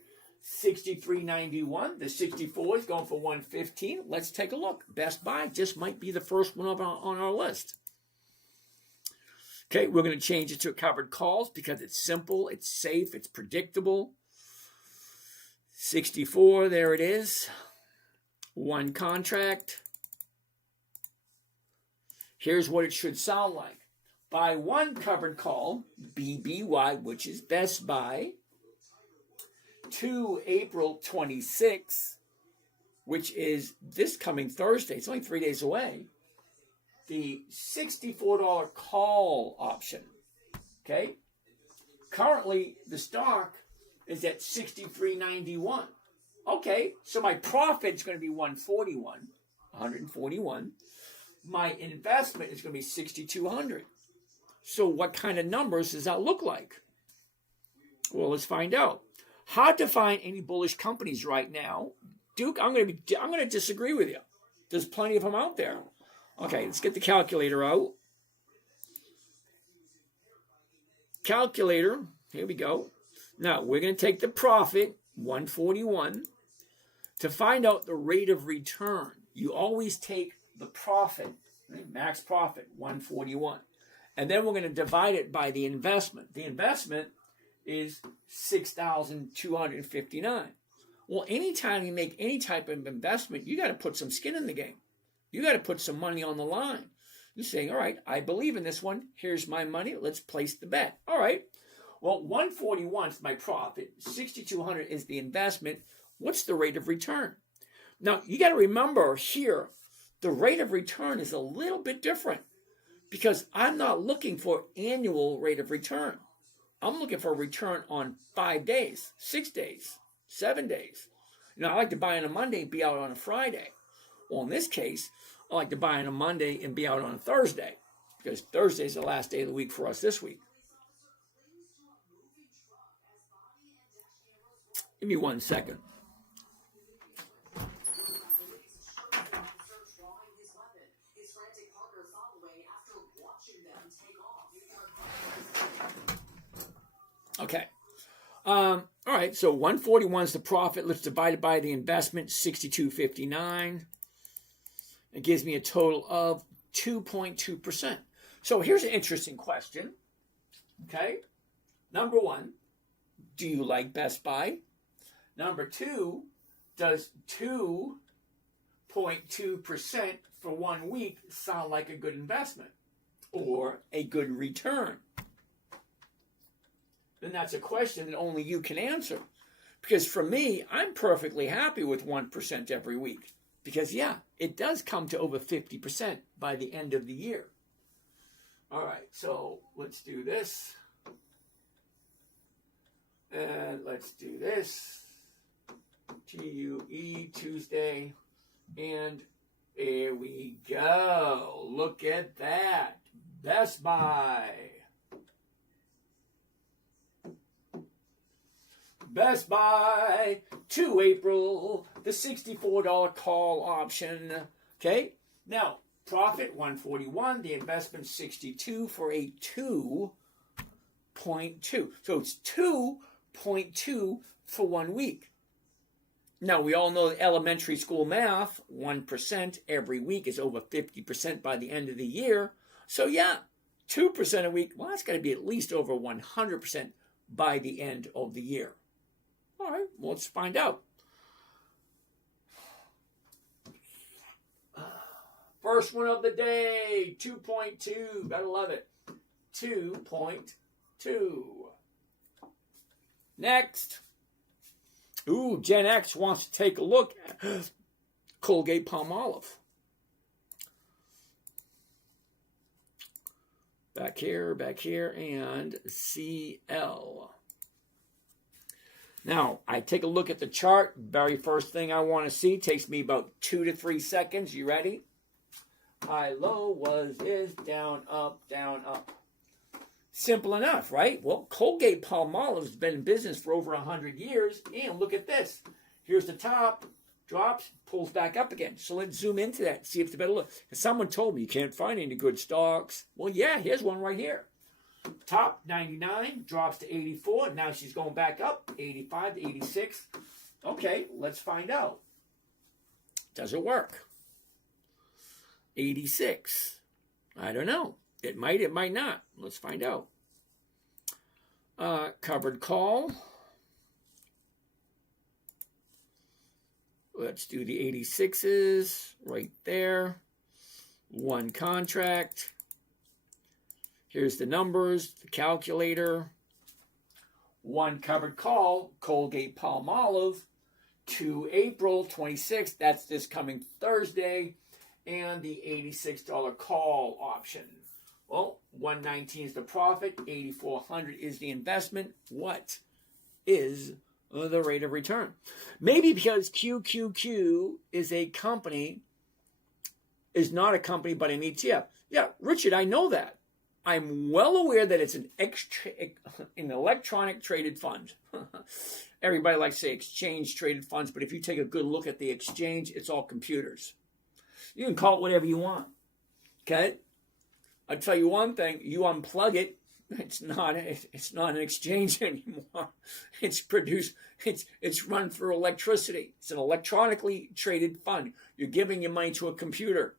63.91. The 64 is going for 115. Let's take a look. Best Buy just might be the first one on our list. Okay, we're going to change it to covered calls because it's simple, it's safe, it's predictable. 64, there it is. One contract. Here's what it should sound like. Buy one covered call, BBY, which is Best Buy, to April 26, which is this coming Thursday. It's only 3 days away. The $64 call option, okay? Currently, the stock is at $63.91. Okay, so my profit's going to be $141. My investment is going to be $6,200. So what kind of numbers does that look like? Well, let's find out. Hard to find any bullish companies right now. Duke, I'm going to disagree with you. There's plenty of them out there. Okay, let's get the calculator out. Calculator, here we go. Now, we're going to take the profit, 141, to find out the rate of return. You always take the profit, right? Max profit, 141. And then we're going to divide it by the investment. The investment is $6,259. Well, anytime you make any type of investment, you got to put some skin in the game. You got to put some money on the line. You're saying, all right, I believe in this one. Here's my money. Let's place the bet. All right. Well, 141 is my profit. 6,200 is the investment. What's the rate of return? Now, you got to remember here, the rate of return is a little bit different because I'm not looking for annual rate of return. I'm looking for a return on 5 days, 6 days, 7 days. You know, I like to buy on a Monday and be out on a Friday. Well, in this case, I like to buy on a Monday and be out on a Thursday because Thursday is the last day of the week for us this week. Give me 1 second. Okay. All right, so 141 is the profit. Let's divide it by the investment, 62.59. It gives me a total of 2.2%. So here's an interesting question. Okay, number one, do you like Best Buy? Number two, does 2.2% for 1 week sound like a good investment or a good return? Then that's a question that only you can answer. Because for me, I'm perfectly happy with 1% every week. Because, yeah, it does come to over 50% by the end of the year. All right, so let's do this. And let's do this. TUE, Tuesday. And here we go. Look at that. Best Buy. Best Buy, 2 April, the $64 call option. Okay, now profit 141, the investment 62 for a 2.2. So it's 2.2 for 1 week. Now we all know elementary school math, 1% every week is over 50% by the end of the year. So yeah, 2% a week, well, that's got to be at least over 100% by the end of the year. All right, well, let's find out. First one of the day, 2.2. Gotta love it. 2.2. Next. Ooh, Gen X wants to take a look at Colgate Palmolive. Back here, and CL. Now, I take a look at the chart. Very first thing I want to see takes me about 2 to 3 seconds. You ready? High, low, was, is, down, up, down, up. Simple enough, right? Well, Colgate Palmolive has been in business for over 100 years. And look at this. Here's the top, drops, pulls back up again. So let's zoom into that, see if it's a better look. Someone told me you can't find any good stocks. Well, yeah, here's one right here. Top 99, drops to 84. Now she's going back up, 85 to 86. Okay, let's find out. Does it work? 86. I don't know. It might not. Let's find out. Covered call. Let's do the 86s right there. One contract. Here's the numbers, the calculator. One covered call, Colgate Palmolive, 2 April 26th. That's this coming Thursday. And the $86 call option. Well, 119 is the profit, 8,400 is the investment. What is the rate of return? Maybe because QQQ is not a company, but an ETF. Yeah, Richard, I know that. I'm well aware that it's an electronic traded fund. Everybody likes to say exchange traded funds, but if you take a good look at the exchange, it's all computers. You can call it whatever you want. Okay? I'll tell you one thing, you unplug it, it's not an exchange anymore. It's run through electricity. It's an electronically traded fund. You're giving your money to a computer.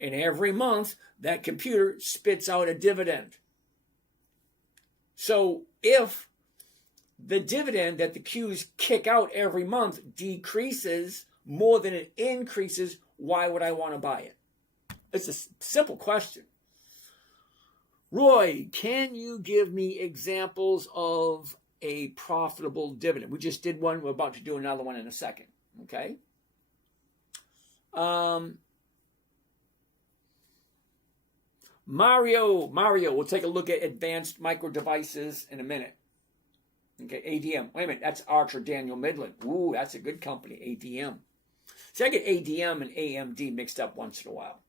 And every month, that computer spits out a dividend. So if the dividend that the Qs kick out every month decreases more than it increases, why would I want to buy it? It's a simple question. Roy, can you give me examples of a profitable dividend? We just did one. We're about to do another one in a second. Okay? Mario, we'll take a look at advanced micro devices in a minute. Okay, ADM. Wait a minute, that's Archer Daniel Midland. Ooh, that's a good company, ADM. See, I get ADM and AMD mixed up once in a while.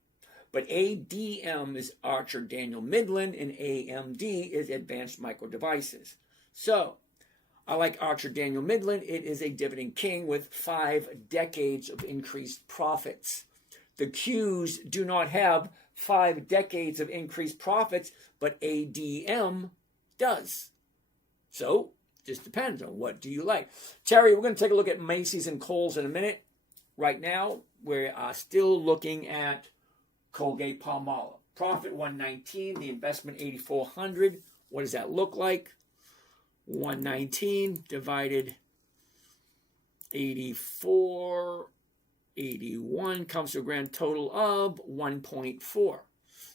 But ADM is Archer Daniel Midland and AMD is Advanced Micro Devices. So, I like Archer Daniel Midland. It is a dividend king with 5 decades of increased profits. The Qs do not have 5 decades of increased profits, but ADM does. So, Just depends on what do you like. Terry, we're going to take a look at Macy's and Kohl's in a minute. Right now, we're still looking at Colgate-Palmolive. Profit 119, the investment 8,400. What does that look like? 119 divided 84, 81 comes to a grand total of 1.4.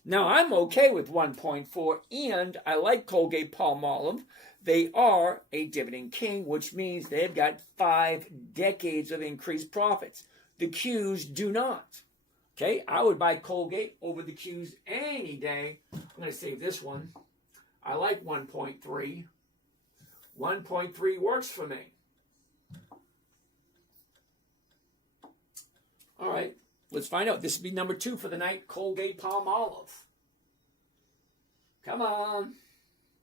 Now, I'm okay with 1.4, and I like Colgate-Palmolive. They are a dividend king, which means they've got 5 decades of increased profits. The Qs do not. Okay, I would buy Colgate over the Qs any day. I'm going to save this one. I like 1.3. 1.3 works for me. All right, let's find out. This will be number 2 for the night, Colgate-Palmolive. Come on.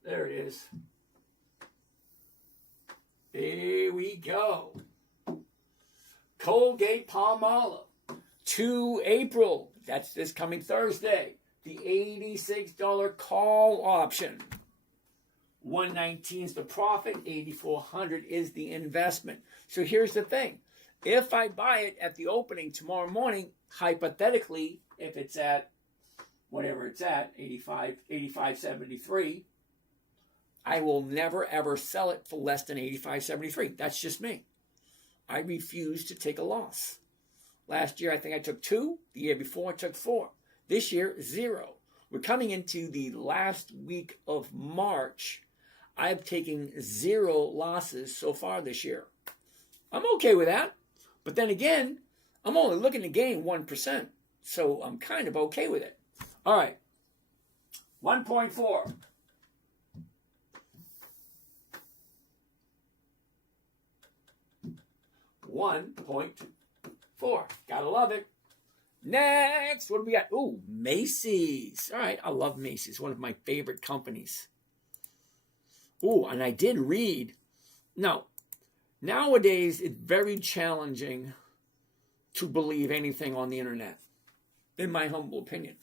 There it is. Here we go. Colgate-Palmolive. 2 April. That's this coming Thursday. The $86 call option. 119 is the profit. 8,400 is the investment. So here's the thing. If I buy it at the opening tomorrow morning, hypothetically, if it's at whatever it's at, 85.73, I will never ever sell it for less than 85.73. That's just me. I refuse to take a loss. Last year, I think I took 2. The year before, I took 4. This year, 0. We're coming into the last week of March. I've taken 0 losses so far this year. I'm okay with that. But then again, I'm only looking to gain 1%. So I'm kind of okay with it. All right. 1.4. 1.4. Gotta love it. Next, what do we got? Oh, Macy's. All right, I love Macy's. One of my favorite companies. Oh, and I did read. Now, nowadays, it's very challenging to believe anything on the internet, in my humble opinion.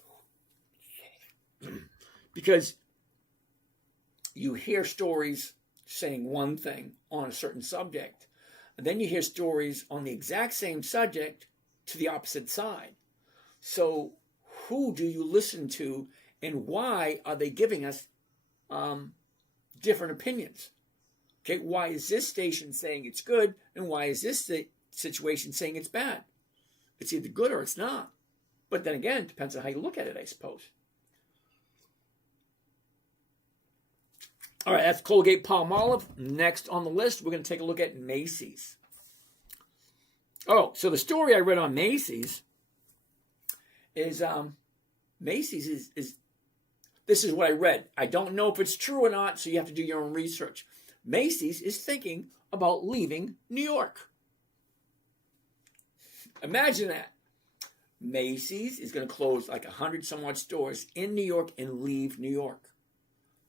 Because you hear stories saying one thing on a certain subject, and then you hear stories on the exact same subject to the opposite side. So who do you listen to, and why are they giving us different opinions? Okay, why is this station saying it's good, and why is this situation saying it's bad? It's either good or it's not. But then again, it depends on how you look at it, I suppose. All right, that's Colgate-Palmolive. Next on the list, we're going to take a look at Macy's. Oh, so the story I read on Macy's is Macy's is this is what I read. I don't know if it's true or not, so you have to do your own research. Macy's is thinking about leaving New York. Imagine that. Macy's is going to close like 100 some odd stores in New York and leave New York.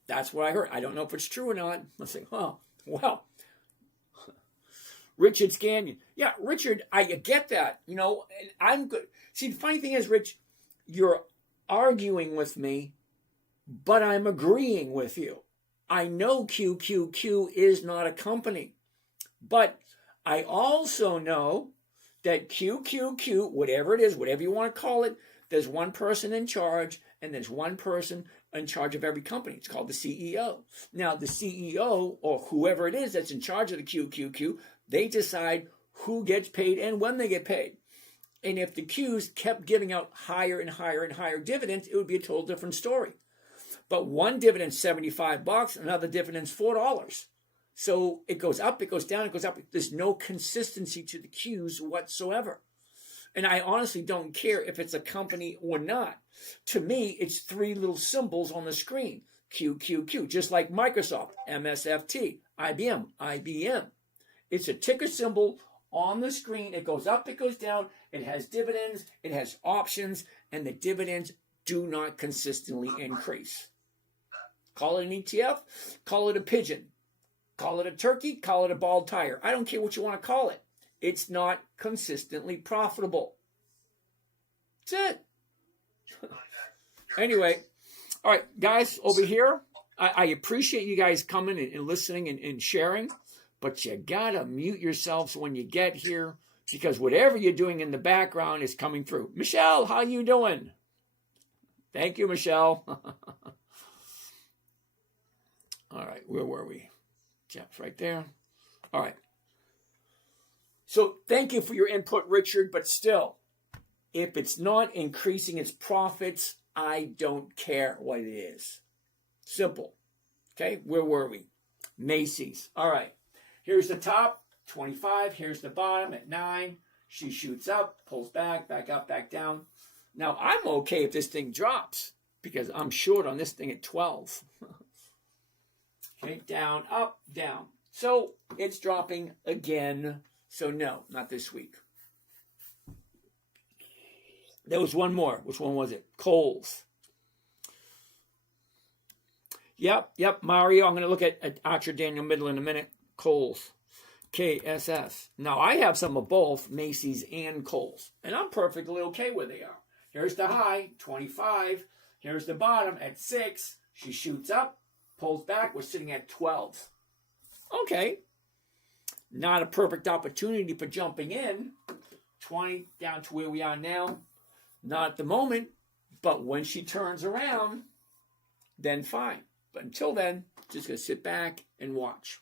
That's what I heard. I don't know if it's true or not. Let's say, oh, well. Richard Scannion. Yeah, Richard, I get that. You know, and I'm good. See, the funny thing is, Rich, you're arguing with me, but I'm agreeing with you. I know QQQ is not a company, but I also know that QQQ, whatever it is, whatever you want to call it, there's one person in charge, and there's one person in charge of every company. It's called the CEO. Now, the CEO, or whoever it is that's in charge of the QQQ, they decide who gets paid and when they get paid. And if the Qs kept giving out higher and higher and higher dividends, it would be a total different story. But one dividend's $75, another dividend's $4. So it goes up, it goes down, it goes up. There's no consistency to the Qs whatsoever. And I honestly don't care if it's a company or not. To me, it's 3 little symbols on the screen. QQQ, just like Microsoft, MSFT, IBM, IBM. It's a ticker symbol on the screen. It goes up, it goes down. It has dividends, it has options, and the dividends do not consistently increase. Call it an ETF, call it a pigeon, call it a turkey, call it a bald tire. I don't care what you want to call it. It's not consistently profitable. That's it. Anyway, all right, guys, over here, I appreciate you guys coming and listening and sharing, but you gotta mute yourselves when you get here because whatever you're doing in the background is coming through. Michelle, how you doing? Thank you, Michelle. All right, where were we? Jeff's right there. All right. So thank you for your input, Richard, but still, if it's not increasing its profits, I don't care what it is. Simple. Okay, where were we? Macy's. All right. Here's the top, 25. Here's the bottom at 9. She shoots up, pulls back up, back down. Now, I'm okay if this thing drops because I'm short on this thing at 12. Okay, down, up, down. So it's dropping again. So no, not this week. There was one more. Which one was it? Kohl's. Yep, Mario. I'm going to look at Archer Daniel Midland in a minute. Kohl's. KSS. Now, I have some of both Macy's and Kohl's, and I'm perfectly okay where they are. Here's the high, 25. Here's the bottom at 6. She shoots up, pulls back. We're sitting at 12. Okay. Not a perfect opportunity for jumping in. 20 down to where we are now. Not at the moment, but when she turns around, then fine. But until then, just going to sit back and watch.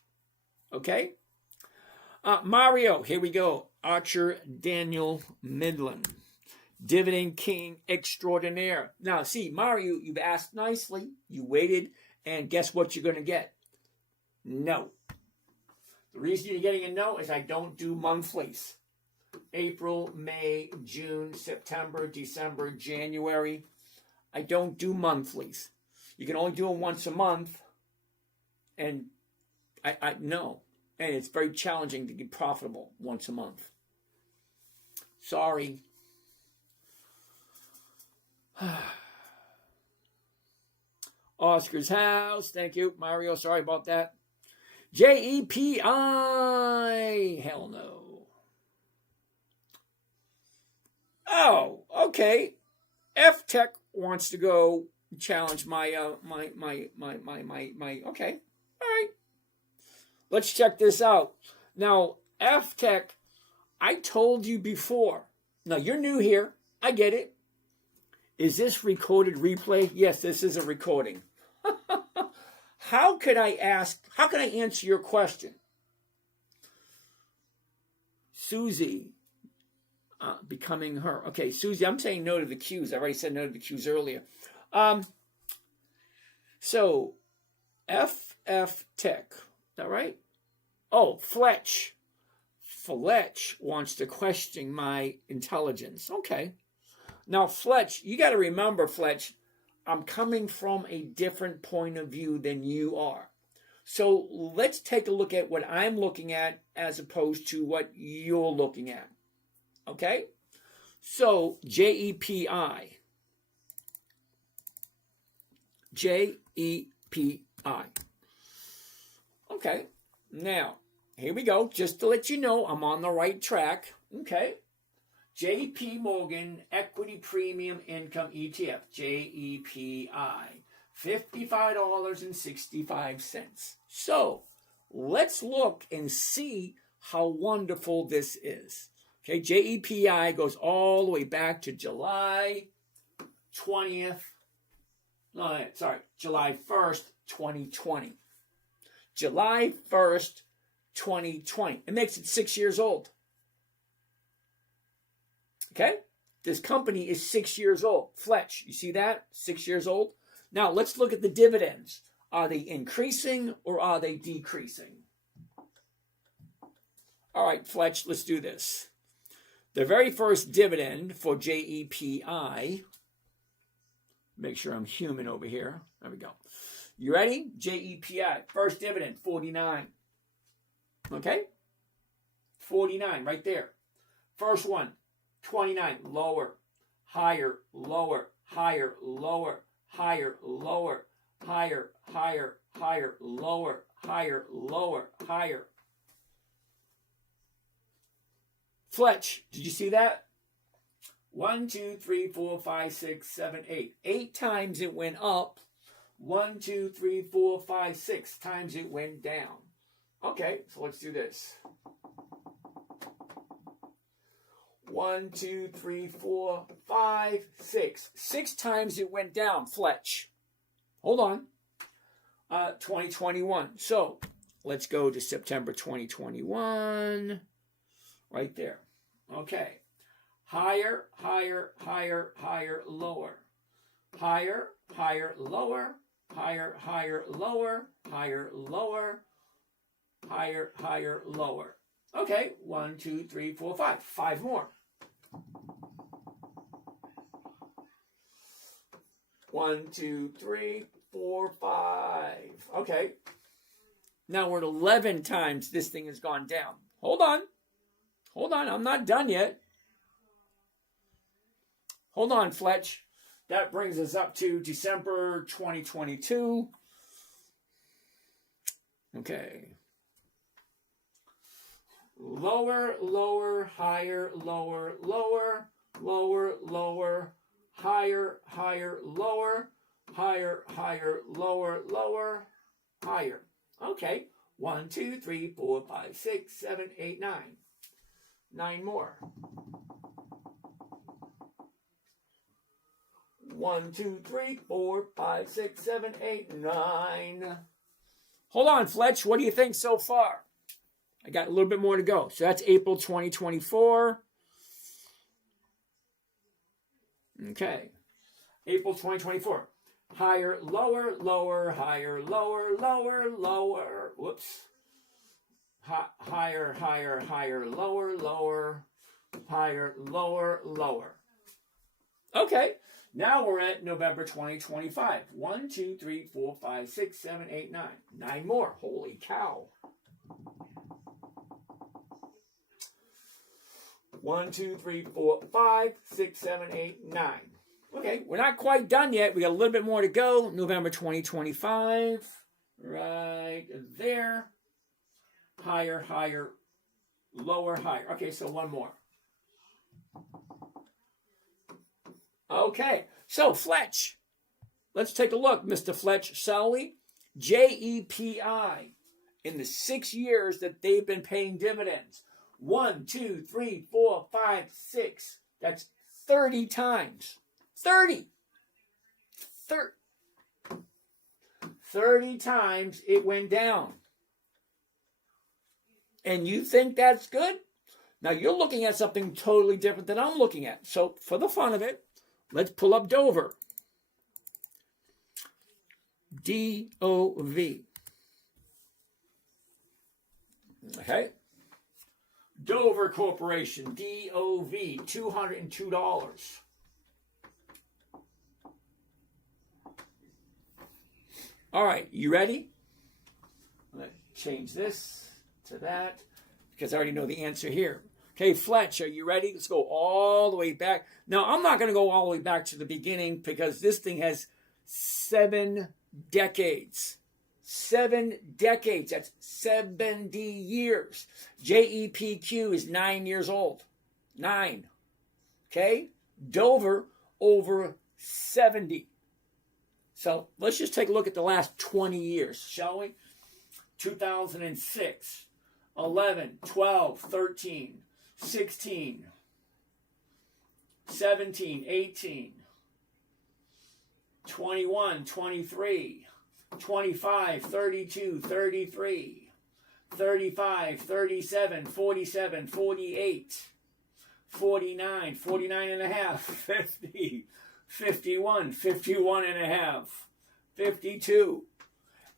Okay? Mario, here we go. Archer Daniel Midland. Dividend King Extraordinaire. Now, see, Mario, you've asked nicely. You waited, and guess what you're going to get? No. The reason you're getting a no is I don't do monthlies. April, May, June, September, December, January. I don't do monthlies. You can only do them once a month. And I no. And it's very challenging to get profitable once a month. Sorry. Oscar's house. Thank you, Mario. Sorry about that. JEPI. Hell no. Oh, okay. F Tech wants to go challenge my okay. All right. Let's check this out. Now, F Tech, I told you before. Now, you're new here. I get it. Is this recorded replay? Yes, this is a recording. How could I answer your question? Susie, becoming her. Okay, Susie, I'm saying no to the Qs. I already said no to the Qs earlier. So, FF Tech. Is that right? Oh, Fletch. Fletch wants to question my intelligence. Okay. Now, Fletch, you got to remember, Fletch, I'm coming from a different point of view than you are. So let's take a look at what I'm looking at as opposed to what you're looking at. Okay? So, JEPI. JEPI. Okay. Now, here we go. Just to let you know, I'm on the right track. Okay. JP Morgan Equity Premium Income ETF, JEPI, $55.65. So let's look and see how wonderful this is. Okay, JEPI goes all the way back to July 1st, 2020. July 1st, 2020. It makes it 6 years old. Okay? This company is 6 years old. Fletch, you see that? 6 years old. Now, let's look at the dividends. Are they increasing or are they decreasing? All right, Fletch, let's do this. The very first dividend for JEPI, make sure I'm human over here. There we go. You ready? JEPI, first dividend, 49. Okay? 49, right there. First one, 29, lower, higher, lower, higher, lower, higher, lower, higher, higher, higher, lower, higher, lower, higher. Fletch, did you see that? 1, 2, 3, 4, 5, 6, 7, 8. 8 times it went up 1, 2, 3, 4, 5, 6 times it went down. Okay, so let's do this. 1, 2, 3, 4, 5, 6. 6 times it went down, Fletch. Hold on. 2021. So let's go to September 2021. Right there. Okay. Higher, higher, higher, higher, lower. Higher, higher, lower. Higher, higher, lower. Higher, lower. Higher, higher, lower. Okay. 1, 2, 3, 4, 5. 5 more. 1, 2, 3, 4, 5. Okay. Now we're at 11 times this thing has gone down. Hold on. Hold on. I'm not done yet. Hold on, Fletch. That brings us up to December 2022. Okay. Lower, lower, higher, lower, lower, lower, lower, higher, higher, lower, higher, higher, lower, lower, higher. Okay. 1, 2, 3, 4, 5, 6, 7, 8, 9. 9 more. 1, 2, 3, 4, 5, 6, 7, 8, 9. Hold on, Fletch. What do you think so far? I got a little bit more to go. So that's April 2024. Okay. April 2024. Higher, lower, lower, higher, lower, lower, lower. Whoops. Higher, higher, higher, lower, lower, higher, lower, lower. Okay. Now we're at November 2025. 1, 2, 3, 4, 5, 6, 7, 8, 9. 9 more. Holy cow. 1, 2, 3, 4, 5, 6, 7, 8, 9. Okay, we're not quite done yet. We got a little bit more to go. November 2025. Right there. Higher, higher, lower, higher. Okay, so one more. Okay, so Fletch. Let's take a look, Mr. Fletch, shall we? JEPI, in the 6 years that they've been paying dividends. 1, 2, 3, 4, 5, 6. That's 30 times. 30 times it went down. And you think that's good? Now you're looking at something totally different than I'm looking at. So for the fun of it, let's pull up Dover. D-O-V. Okay. Dover Corporation, D-O-V, $202. All right, you ready? Let's change this to that because I already know the answer here. Okay, Fletch, are you ready? Let's go all the way back. Now, I'm not going to go all the way back to the beginning because this thing has 7 decades. 7 decades. That's 70 years. JEPQ is 9 years old. 9. Okay? Dover, over 70. So let's just take a look at the last 20 years, shall we? 2006, 11, 12, 13, 16, 17, 18, 21, 23, 25, 32, 33, 35, 37, 47, 48, 49, 49 and a half, 50, 51, 51 and a half, 52.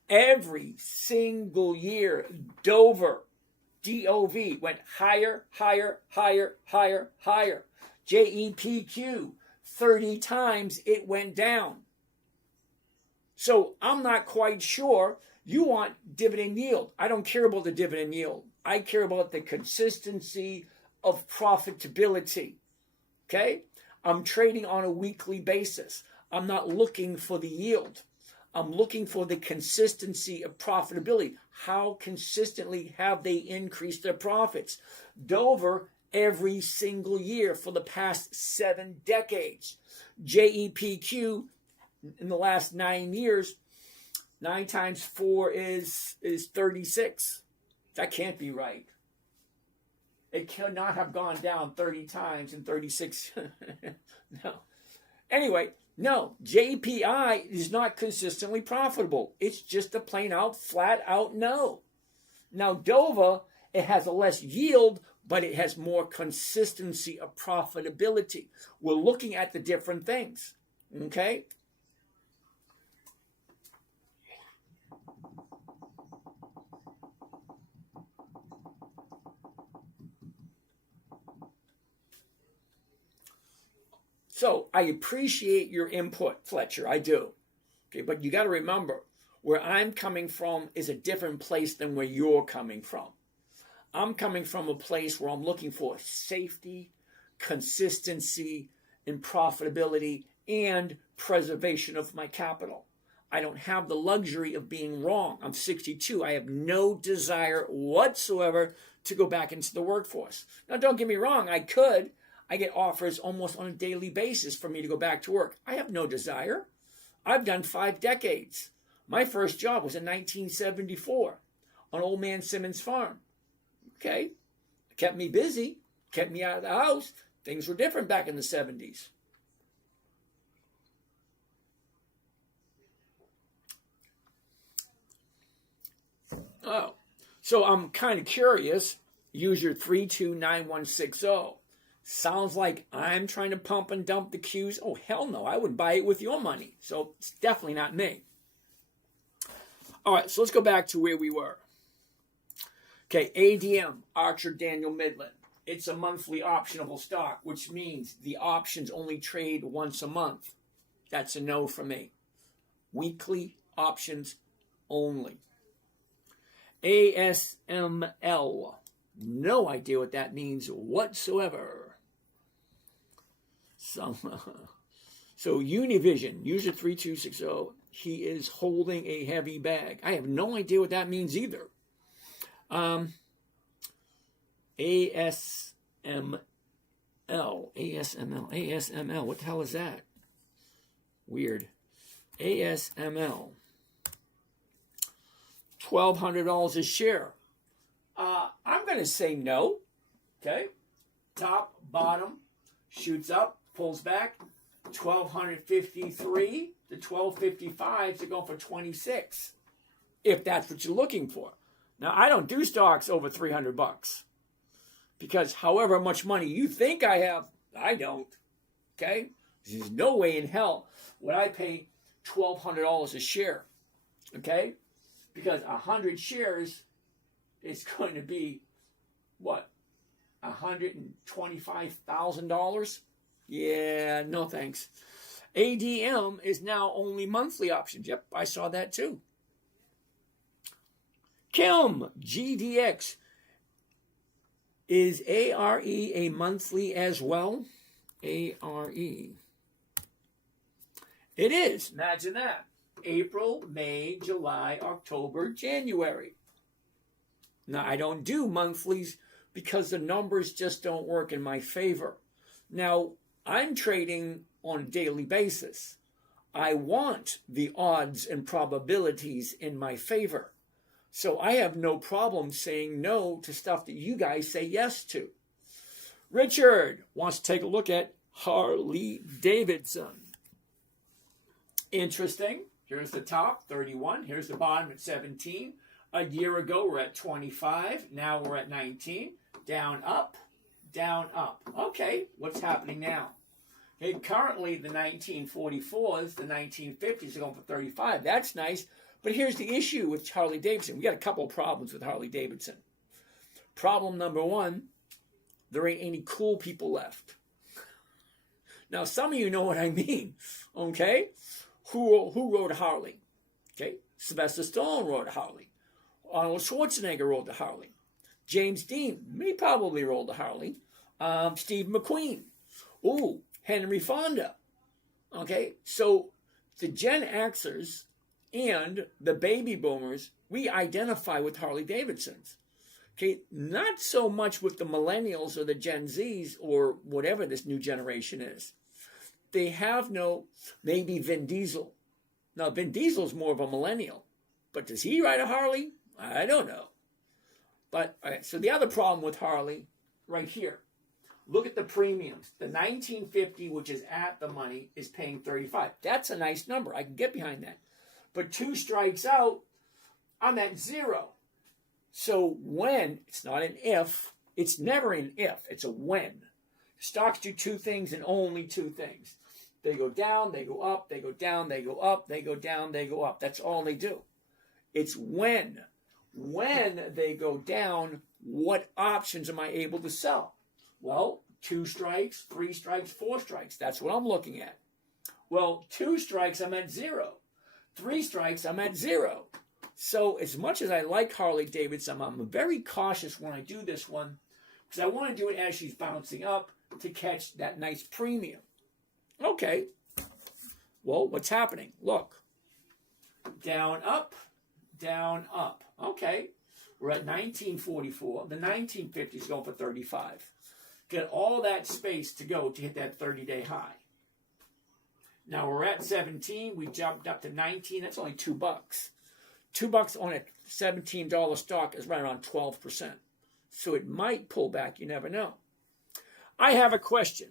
Every single year, Dover, D-O-V, went higher, higher, higher, higher, higher. JEPQ, 30 times it went down. So I'm not quite sure. You want dividend yield. I don't care about the dividend yield. I care about the consistency of profitability. Okay? I'm trading on a weekly basis. I'm not looking for the yield. I'm looking for the consistency of profitability. How consistently have they increased their profits? Dover, every single year for the past 7 decades. JEPQ, in the last 9 years, 9 times 4 is 36. That can't be right. It cannot have gone down 30 times and 36. No. Anyway, no, JPI is not consistently profitable. It's just a plain out, flat out no. Now, Dova, it has a less yield, but it has more consistency of profitability. We're looking at the different things. Okay? So I appreciate your input, Fletcher. I do. Okay, but you got to remember, where I'm coming from is a different place than where you're coming from. I'm coming from a place where I'm looking for safety, consistency, and profitability, and preservation of my capital. I don't have the luxury of being wrong. I'm 62. I have no desire whatsoever to go back into the workforce. Now, don't get me wrong. I could. I get offers almost on a daily basis for me to go back to work. I have no desire. I've done 5 decades. My first job was in 1974 on Old Man Simmons' farm. Okay? Kept me busy, kept me out of the house. Things were different back in the 70s. Oh, so I'm kind of curious. User 329160. Sounds like I'm trying to pump and dump the Qs. Oh, hell no. I would buy it with your money. So it's definitely not me. All right, so let's go back to where we were. Okay, ADM, Archer Daniel Midland. It's a monthly optionable stock, which means the options only trade once a month. That's a no for me. Weekly options only. ASML. No idea what that means whatsoever. So Univision, user 3260, he is holding a heavy bag. I have no idea what that means either. ASML, what the hell is that? Weird. ASML, $1,200 a share. I'm going to say no. Okay. Top, bottom, shoots up, pulls back. 1,253 to 1,255 to go for 26. If that's what you're looking for. Now, I don't do stocks over $300 because however much money you think I have, I don't. Okay. There's no way in hell would I pay $1,200 a share. Okay. Because 100 shares is going to be, what, $125,000? Yeah, no thanks. ADM is now only monthly options. Yep, I saw that too. Kim, GDX. Is ARE a monthly as well? ARE. It is. Imagine that. April, May, July, October, January. Now, I don't do monthlies because the numbers just don't work in my favor. Now, I'm trading on a daily basis. I want the odds and probabilities in my favor. So I have no problem saying no to stuff that you guys say yes to. Richard wants to take a look at Harley Davidson. Interesting. Here's the top, 31. Here's the bottom at 17. A year ago, we're at 25. Now we're at 19. Down, up, down, up. Okay, what's happening now? Okay, currently, the 1944s, the 1950s are going for 35. That's nice. But here's the issue with Harley Davidson. We got a couple of problems with Harley Davidson. Problem number one, there ain't any cool people left. Now, some of you know what I mean, okay? Who rode a Harley? Okay, Sylvester Stallone rode a Harley. Arnold Schwarzenegger rode the Harley. James Dean, he probably rode the Harley. Steve McQueen. Ooh, Henry Fonda. Okay, so the Gen Xers and the baby boomers, we identify with Harley Davidsons. Okay, not so much with the millennials or the Gen Zs or whatever this new generation is. They have no, maybe Vin Diesel. Now, Vin Diesel's more of a millennial. But does he ride a Harley? I don't know. But, all right, so the other problem with Harley, right here. Look at the premiums. The 1950, which is at the money, is paying 35. That's a nice number. I can get behind that. But 2 strikes out, I'm at 0. So when, it's not an if, it's never an if, it's a when. Stocks do 2 things and only 2 things. They go down, they go up, they go down, they go up, they go down, they go up. That's all they do. It's when. When they go down, what options am I able to sell? Well, 2 strikes, 3 strikes, 4 strikes. That's what I'm looking at. Well, 2 strikes, I'm at 0. 3 strikes, I'm at 0. So as much as I like Harley Davidson, I'm very cautious when I do this one because I want to do it as she's bouncing up to catch that nice premium. Okay. Well, what's happening? Look. Down, up, down, up. Okay. We're at 1944. The 1950 is going for 35. Get all that space to go to hit that 30-day high. Now we're at 17. We jumped up to 19. That's only $2. $2 on a $17 stock is right around 12%. So it might pull back. You never know. I have a question.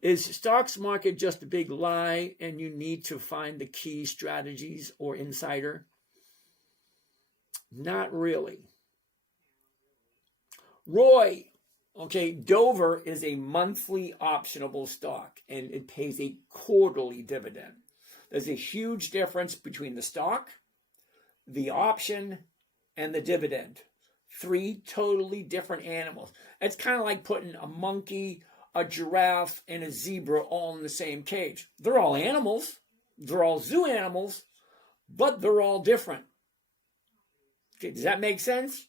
Is stocks market just a big lie and you need to find the key strategies or insider? Not really. Roy, okay, Dover is a monthly optionable stock and it pays a quarterly dividend. There's a huge difference between the stock, the option, and the dividend. 3 totally different animals. It's kind of like putting a monkey, a giraffe, and a zebra all in the same cage. They're all animals. They're all zoo animals, but they're all different. Okay, does that make sense?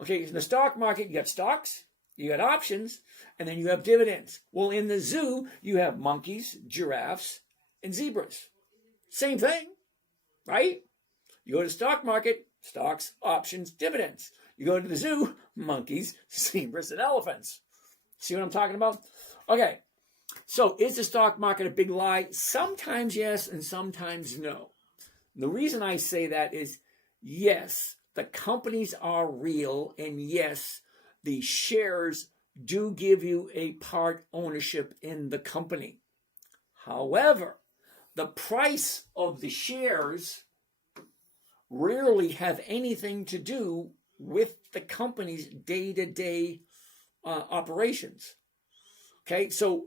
Okay, in the stock market, you got stocks, you got options, and then you have dividends. Well, in the zoo, you have monkeys, giraffes, and zebras. Same thing, right? You go to the stock market, stocks, options, dividends. You go to the zoo, monkeys, zebras, and elephants. See what I'm talking about? Okay, so is the stock market a big lie? Sometimes yes, and sometimes no. The reason I say that is, yes, the companies are real, and yes, the shares do give you a part ownership in the company. However, the price of the shares rarely have anything to do with the company's day-to-day operations. Okay, so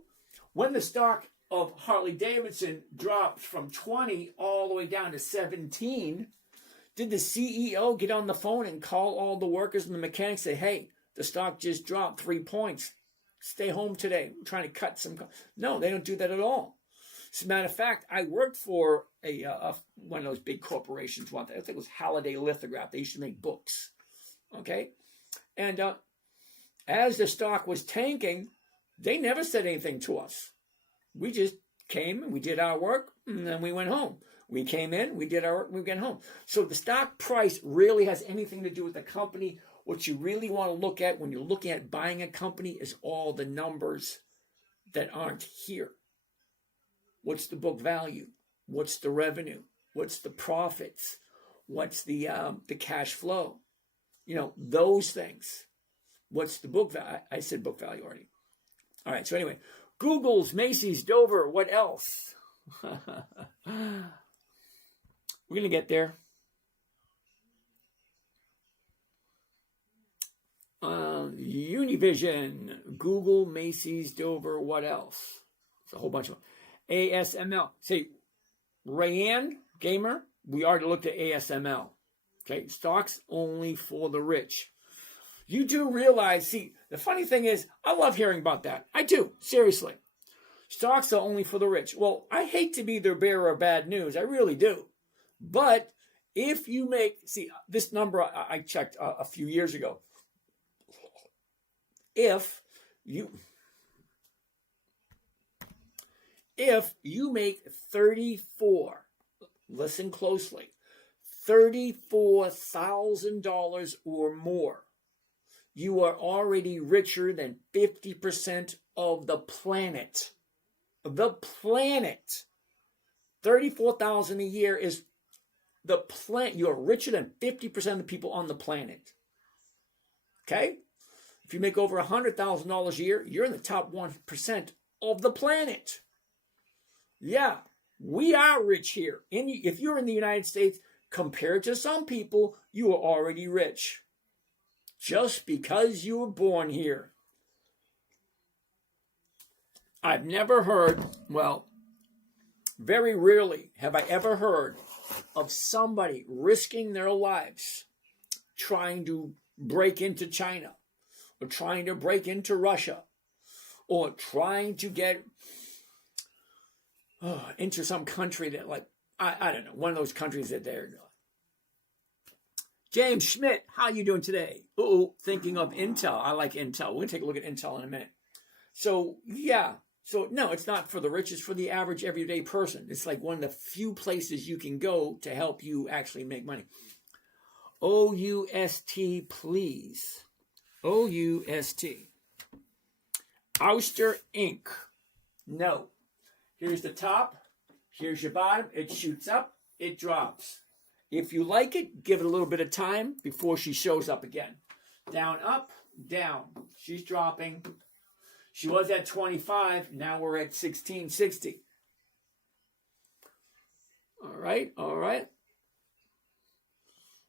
when the stock of Harley Davidson dropped from 20 all the way down to 17, did the CEO get on the phone and call all the workers and the mechanics and say, hey, the stock just dropped 3 points. Stay home today. We're trying to cut some. No, they don't do that at all. As a matter of fact, I worked for one of those big corporations once. I think it was Halliday Lithograph. They used to make books. Okay? And as the stock was tanking, they never said anything to us. We just came and we did our work, and then we went home. We came in, we did our work, we went home. So the stock price really has anything to do with the company. What you really want to look at when you're looking at buying a company is all the numbers that aren't here. What's the book value? What's the revenue? What's the profits? What's the cash flow? You know, those things. What's the book value? I said book value already. All right, so anyway, Google's, Macy's, Dover, what else? We're going to get there. Univision, Google, Macy's, Dover, what else? It's a whole bunch of them. ASML. See, Rayanne, gamer, we already looked at ASML. Okay, stocks only for the rich. You do realize, see, the funny thing is, I love hearing about that. I do, seriously. Stocks are only for the rich. Well, I hate to be their bearer of bad news. I really do. But if you make, see, this number I checked a few years ago. If you make 34, listen closely, $34,000 or more, you are already richer than 50% of the planet. The planet. $34,000 a year is the planet. You're richer than 50% of the people on the planet. Okay? If you make over $100,000 a year, you're in the top 1% of the planet. Yeah, we are rich here. If you're in the United States, compared to some people, you are already rich. Just because you were born here. I've never heard, well, very rarely have I ever heard of somebody risking their lives trying to break into China or trying to break into Russia or trying to get into some country that, like, I don't know, one of those countries that they're... James Schmidt, how you doing today? Thinking of Intel. I like Intel. We're going to take a look at Intel in a minute. So, yeah. So, no, it's not for the rich. It's for the average, everyday person. It's like one of the few places you can go to help you actually make money. O-U-S-T, please. O-U-S-T. Ouster Inc. No. Here's the top. Here's your bottom. It shoots up. It drops. If you like it, give it a little bit of time before she shows up again. Down, up, down. She's dropping. She was at 25. Now we're at 1660. All right, all right.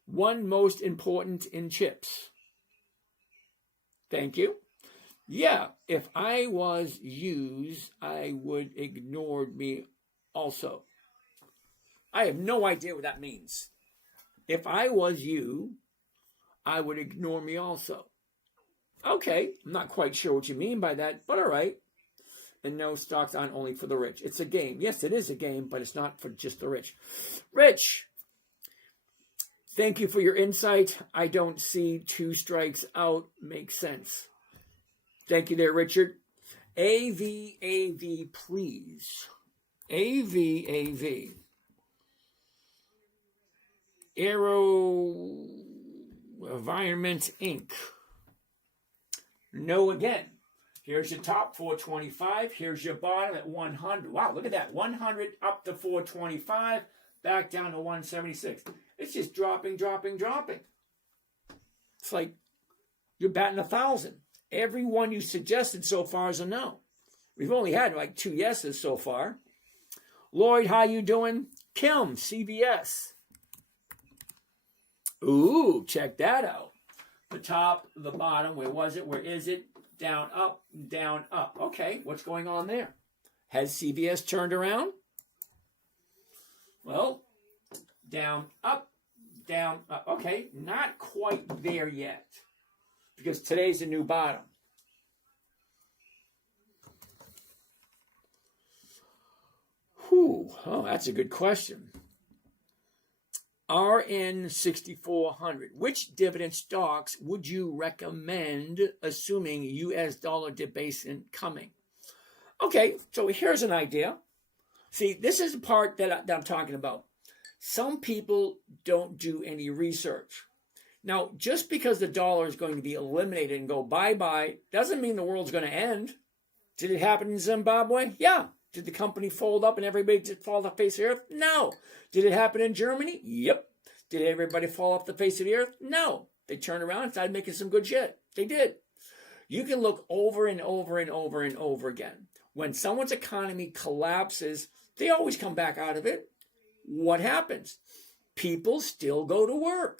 One most important in chips. Thank you. Yeah, if I was used, I would ignore me also. I have no idea what that means. If I was you, I would ignore me also. Okay, I'm not quite sure what you mean by that, but all right. And no, stocks aren't only for the rich. It's a game. Yes, it is a game, but it's not for just the rich. Rich, thank you for your insight. I don't see 2 strikes out. Makes sense. Thank you there, Richard. AV, please. AV. Aero Environment Inc. No again. Here's your top, 425. Here's your bottom at 100. Wow, look at that. 100 up to 425, back down to 176. It's just dropping. It's like you're batting 1,000. Every one you suggested so far is a no. We've only had like 2 yeses so far. Lloyd, how you doing? Kim, CBS. Ooh, check that out. The top, the bottom, where was it? Where is it? Down, up, down, up. Okay, what's going on there? Has CBS turned around? Well, down, up, down, up. Okay, not quite there yet. Because today's a new bottom. Whew. Oh, that's a good question. RN 6400. Which dividend stocks would you recommend, assuming U.S. dollar debasement coming? Okay, so here's an idea. See, this is the part that I'm talking about. Some people don't do any research. Now, just because the dollar is going to be eliminated and go bye-bye doesn't mean the world's going to end. Did it happen in Zimbabwe? Yeah. Did the company fold up and everybody just fall off the face of the earth? No. Did it happen in Germany? Yep. Did everybody fall off the face of the earth? No. They turned around and started making some good shit. They did. You can look over and over and over and over again. When someone's economy collapses, they always come back out of it. What happens? People still go to work.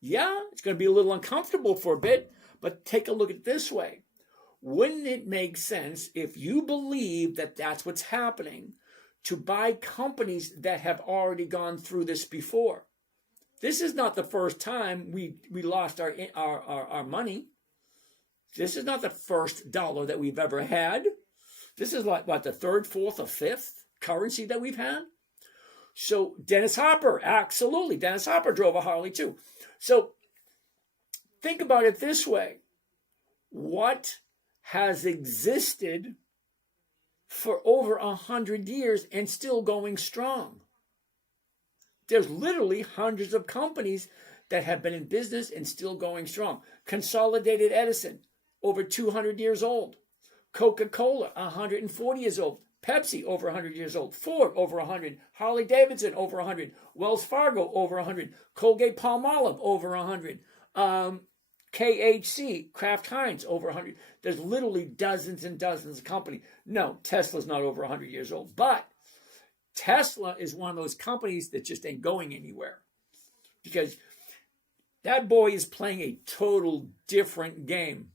Yeah, it's going to be a little uncomfortable for a bit, but take a look at it this way. Wouldn't it make sense, if you believe that that's what's happening, to buy companies that have already gone through this before? This is not the first time we lost our money. This is not the first dollar that we've ever had. This is like, what, the third, fourth, or fifth currency that we've had? So Dennis Hopper, absolutely. Dennis Hopper drove a Harley too. So think about it this way. What has existed for over 100 years and still going strong? There's literally hundreds of companies that have been in business and still going strong. Consolidated Edison, over 200 years old. Coca-Cola, 140 years old. Pepsi, over 100 years old. Ford, over 100. Harley Davidson, over 100. Wells Fargo, over 100. Colgate Palmolive, over 100. KHC, Kraft Heinz, over 100. There's literally dozens and dozens of companies. No, Tesla's not over 100 years old. But Tesla is one of those companies that just ain't going anywhere. Because that boy is playing a total different game.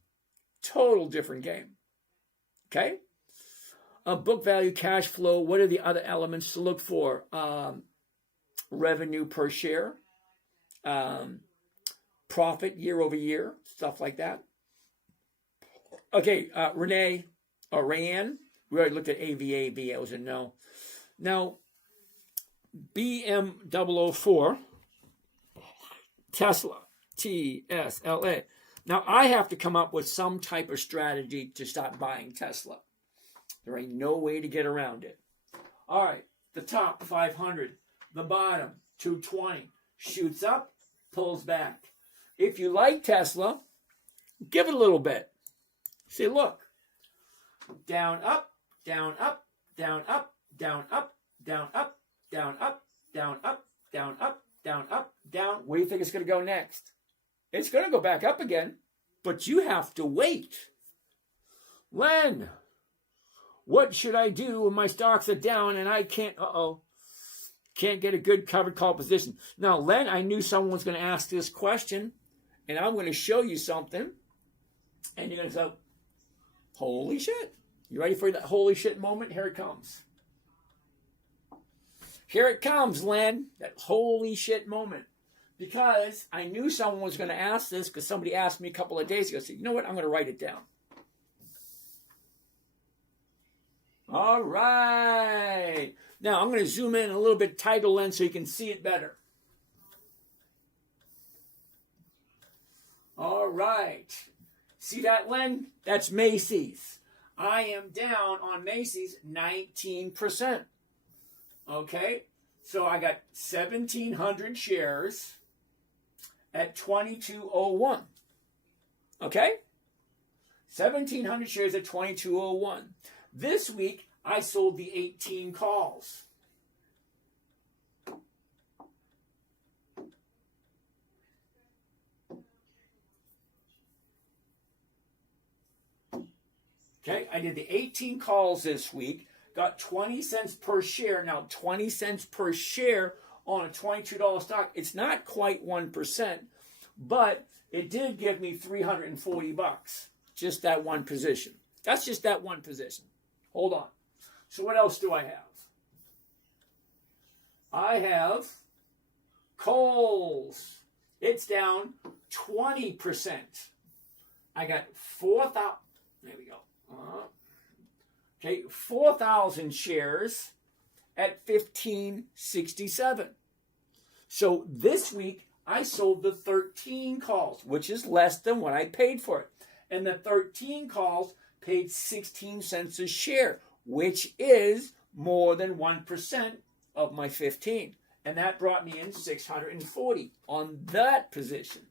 Total different game. Okay? Book value, cash flow. What are the other elements to look for? Revenue per share. Profit year over year. Stuff like that. Okay, Rayanne. We already looked at AVA. It was a no. Now, BM004. Tesla. TSLA. Now, I have to come up with some type of strategy to stop buying Tesla. There ain't no way to get around it. All right, the top 500, the bottom 220, shoots up, pulls back. If you like Tesla, give it a little bit. See, look, down, up, down, up, down, up, down, up, down, up, down, up, down, up, down, up, down, up, down. Where do you think it's going to go next? It's going to go back up again, but you have to wait. Len, what should I do when my stocks are down and I can't get a good covered call position? Now, Len, I knew someone was going to ask this question, and I'm going to show you something, and you're going to say, holy shit. You ready for that holy shit moment? Here it comes. Here it comes, Len, that holy shit moment. Because I knew someone was going to ask this because somebody asked me a couple of days ago. So, you know what? I'm going to write it down. All right. Now, I'm going to zoom in a little bit tighter, Len, so you can see it better. All right. See that, Len? That's Macy's. I am down on Macy's 19%. Okay? So I got 1,700 shares at 22.01. Okay? 1,700 shares at 22.01. This week, I sold the 18 calls. Okay, I did the 18 calls this week, got 20 cents per share. Now, 20 cents per share on a $22 stock, it's not quite 1%, but it did give me $340. Just that one position. That's just that one position. Hold on. So what else do I have? I have Kohl's. It's down 20%. I got 4,000. There we go. Okay, 4,000 shares at 15.67. So this week I sold the 13 calls, which is less than what I paid for it. And the 13 calls paid 16 cents a share, which is more than 1% of my 15. And that brought me in 640 on that position.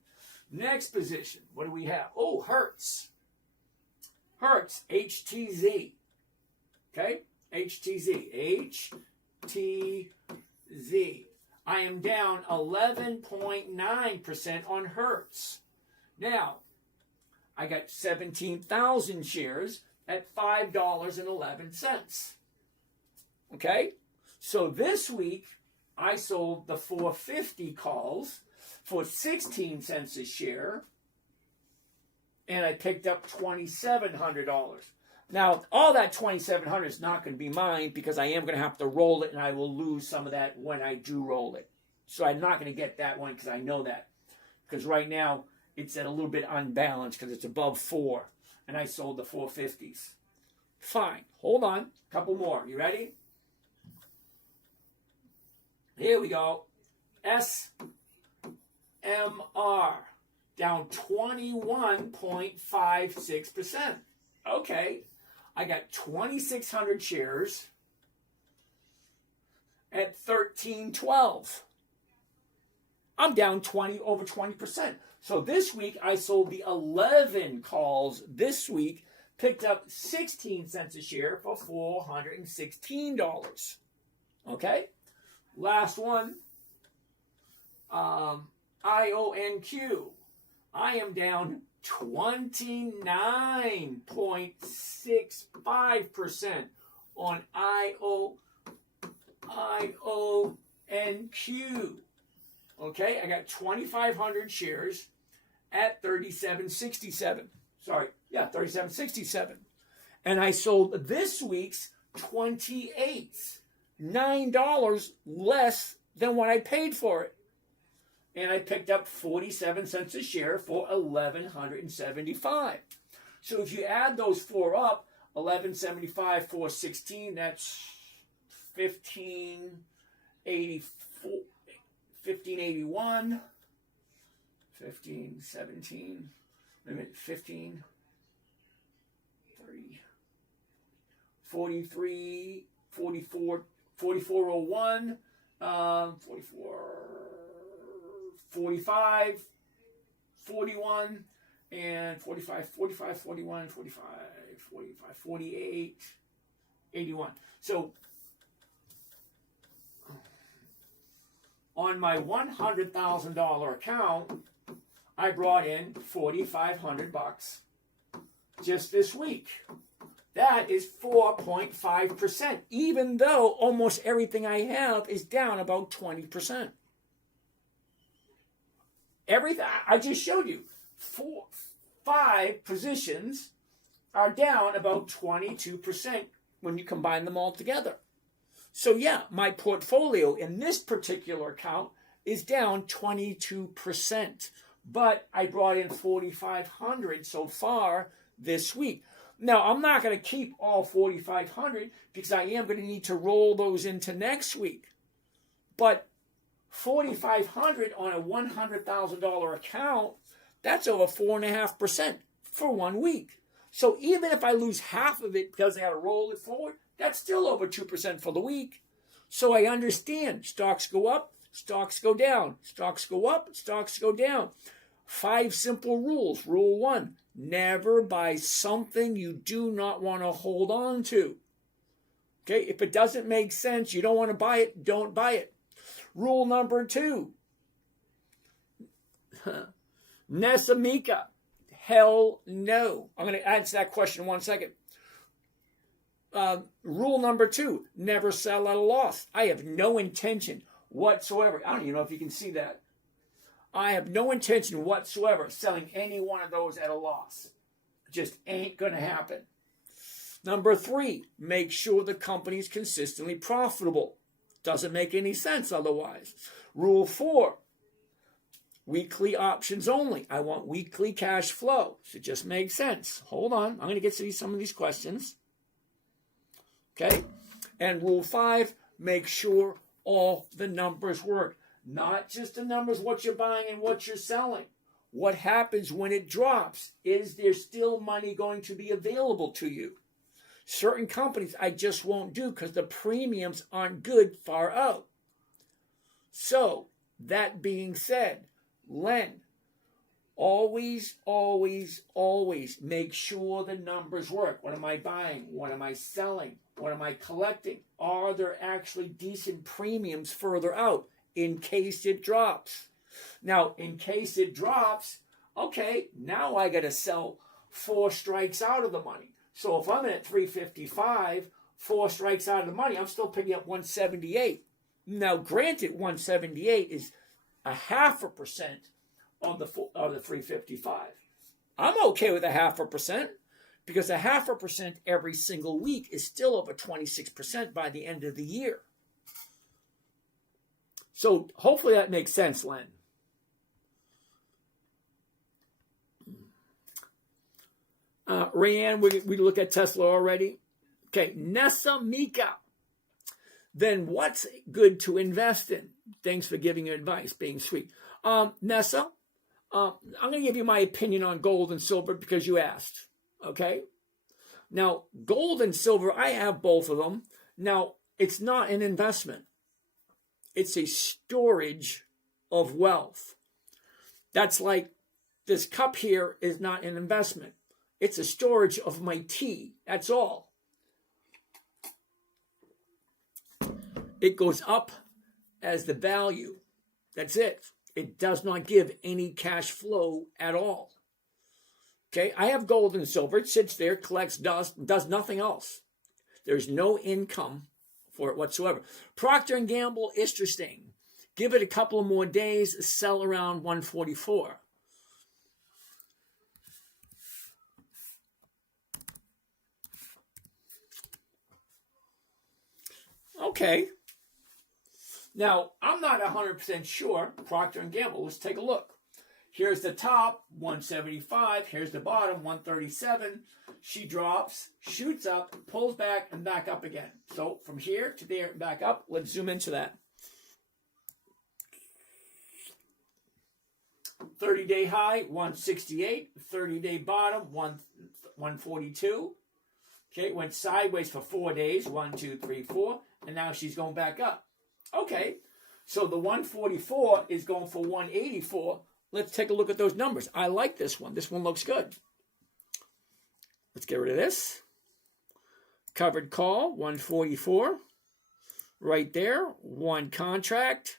Next position, what do we have? Oh, Hertz. Hertz, HTZ. Okay, HTZ. HTZ. I am down 11.9% on Hertz. Now, I got 17,000 shares at $5.11. Okay, so this week I sold the 450 calls for 16 cents a share, and I picked up $2,700. Now, all that $2,700 is not going to be mine because I am going to have to roll it, and I will lose some of that when I do roll it. So I'm not going to get that one because I know that. Because right now, it's at a little bit unbalanced because it's above 4, and I sold the 450s. Fine. Hold on. A couple more. You ready? Here we go. SMR. Down 21.56%. Okay. I got 2,600 shares at $13.12. I'm down over 20%. So this week I sold the 11 calls this week picked up 16 cents a share for $416. Okay? Last one. IONQ. I am down 29.65% on IONQ. Okay, I got 2,500 shares at 37.67. Sorry, yeah, 37.67. And I sold this week's 28, $9 less than what I paid for it. And I picked up 47 cents a share for $1,175. So if you add those four up, 1175, 416, that's 1584, 1581, 1517, 15, 30, 43, 44, 4401, 44, 45, 41, and 45, 45, 41, 45, 45, 48, 81. So on my $100,000 account, I brought in $4,500 just this week. That is 4.5%, even though almost everything I have is down about 20%. Everything I just showed you, 5 positions are down about 22% when you combine them all together. So yeah, my portfolio in this particular account is down 22%, but I brought in 4,500 so far this week. Now, I'm not going to keep all 4,500 because I am going to need to roll those into next week. But 4,500 on a $100,000 account, that's over 4.5% for 1 week. So even if I lose half of it because I got to roll it forward, that's still over 2% for the week. So I understand stocks go up, stocks go down, stocks go up, stocks go down. 5 simple rules. Rule 1, never buy something you do not want to hold on to. Okay, if it doesn't make sense, you don't want to buy it, don't buy it. Rule number 2, Nesamika, hell no. I'm going to answer that question in 1 second. Rule number 2, never sell at a loss. I have no intention whatsoever. I don't even know if you can see that. I have no intention whatsoever of selling any one of those at a loss. Just ain't going to happen. Number 3, make sure the company is consistently profitable. Doesn't make any sense otherwise. Rule 4, weekly options only. I want weekly cash flow. So it just makes sense. Hold on. I'm going to get to some of these questions. Okay? And rule 5, make sure all the numbers work. Not just the numbers, what you're buying and what you're selling. What happens when it drops? Is there still money going to be available to you? Certain companies I just won't do because the premiums aren't good far out. So, that being said, Len, always, always, always make sure the numbers work. What am I buying? What am I selling? What am I collecting? Are there actually decent premiums further out in case it drops? Now, in case it drops, okay, now I got to sell 4 strikes out of the money. So if I'm at 355, 4 strikes out of the money, I'm still picking up 178. Now, granted, 178 is 0.5% of the 355. I'm okay with 0.5% because 0.5% every single week is still over 26% by the end of the year. So hopefully that makes sense, Len. Rayanne, we look at Tesla already. Okay, Nesamika. Then what's good to invest in? Thanks for giving your advice, being sweet. Nessa, I'm going to give you my opinion on gold and silver because you asked. Okay? Now, gold and silver, I have both of them. Now, it's not an investment. It's a storage of wealth. That's like this cup here is not an investment. It's a storage of my tea. That's all. It goes up as the value. That's it. It does not give any cash flow at all. Okay, I have gold and silver. It sits there, collects dust, does nothing else. There's no income for it whatsoever. Procter & Gamble, interesting. Give it a couple of more days, sell around 144. Okay. Now, I'm not 100% sure. Procter & Gamble, let's take a look. Here's the top, 175. Here's the bottom, 137. She drops, shoots up, pulls back, and back up again. So from here to there and back up. Let's zoom into that. 30-day high, 168. 30-day bottom, 142. Okay, went sideways for 4 days, 1, 2, 3, 4. And now she's going back up. Okay, so the 144 is going for 184. Let's take a look at those numbers. I like this one. This one looks good. Let's get rid of this. Covered call, 144. Right there, one contract.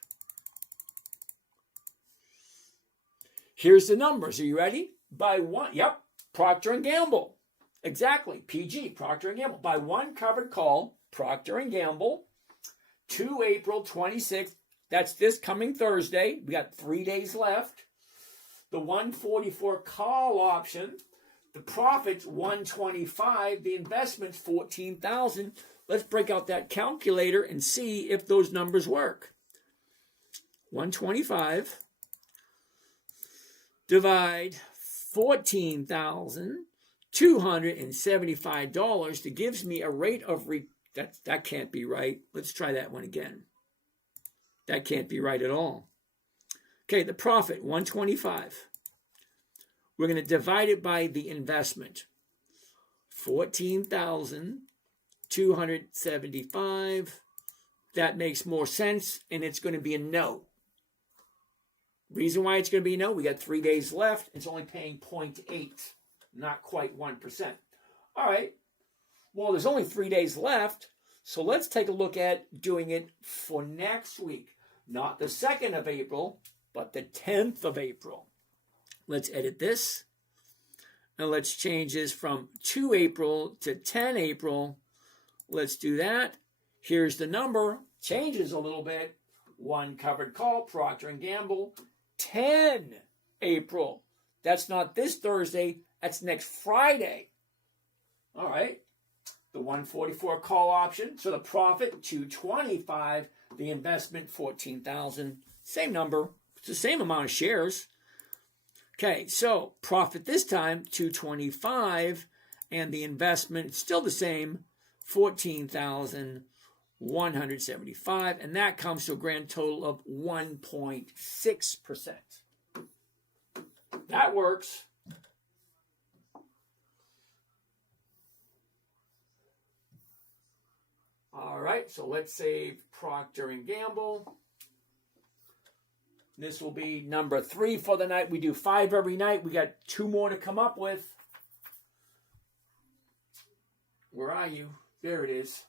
Here's the numbers. Are you ready? By one, yep, Procter & Gamble. Exactly, PG, Procter & Gamble. By one covered call, Procter & Gamble, 2 April 26th. That's this coming Thursday. We got 3 days left. The 144 call option, the profit's 125, the investment's 14,000. Let's break out that calculator and see if those numbers work. 125 divide $14,275. That gives me a rate of that can't be right. Let's try that one again. That can't be right at all. Okay, the profit, 125. We're going to divide it by the investment. 14,275. That makes more sense, and it's going to be a no. Reason why it's going to be a no, we got 3 days left. It's only paying 0.8, not quite 1%. All right. Well, there's only 3 days left, so let's take a look at doing it for next week. Not the 2nd of April, but the 10th of April. Let's edit this. And let's change this from 2 April to 10 April. Let's do that. Here's the number. Changes a little bit. One covered call, Procter & Gamble. 10 April. That's not this Thursday. That's next Friday. All right. The 144 call option. So the profit, 225. The investment, 14,000. Same number. It's the same amount of shares. Okay, so profit this time, 225. And the investment, still the same, 14,175. And that comes to a grand total of 1.6%. That works. All right, so let's save Procter & Gamble. This will be number 3 for the night. We do 5 every night. We got 2 more to come up with. Where are you? There it is.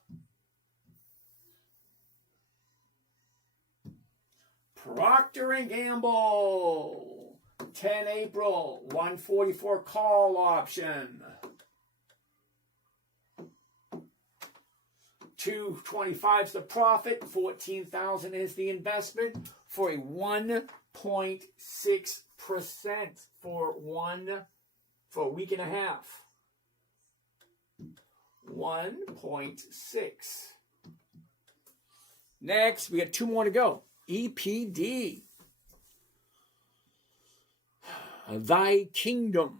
Procter & Gamble. 10 April. 144 call option. 225 is the profit, 14,000 is the investment for a 1.6% for a week and a half. 1.6. Next, we got 2 more to go. EPD. Thy kingdom.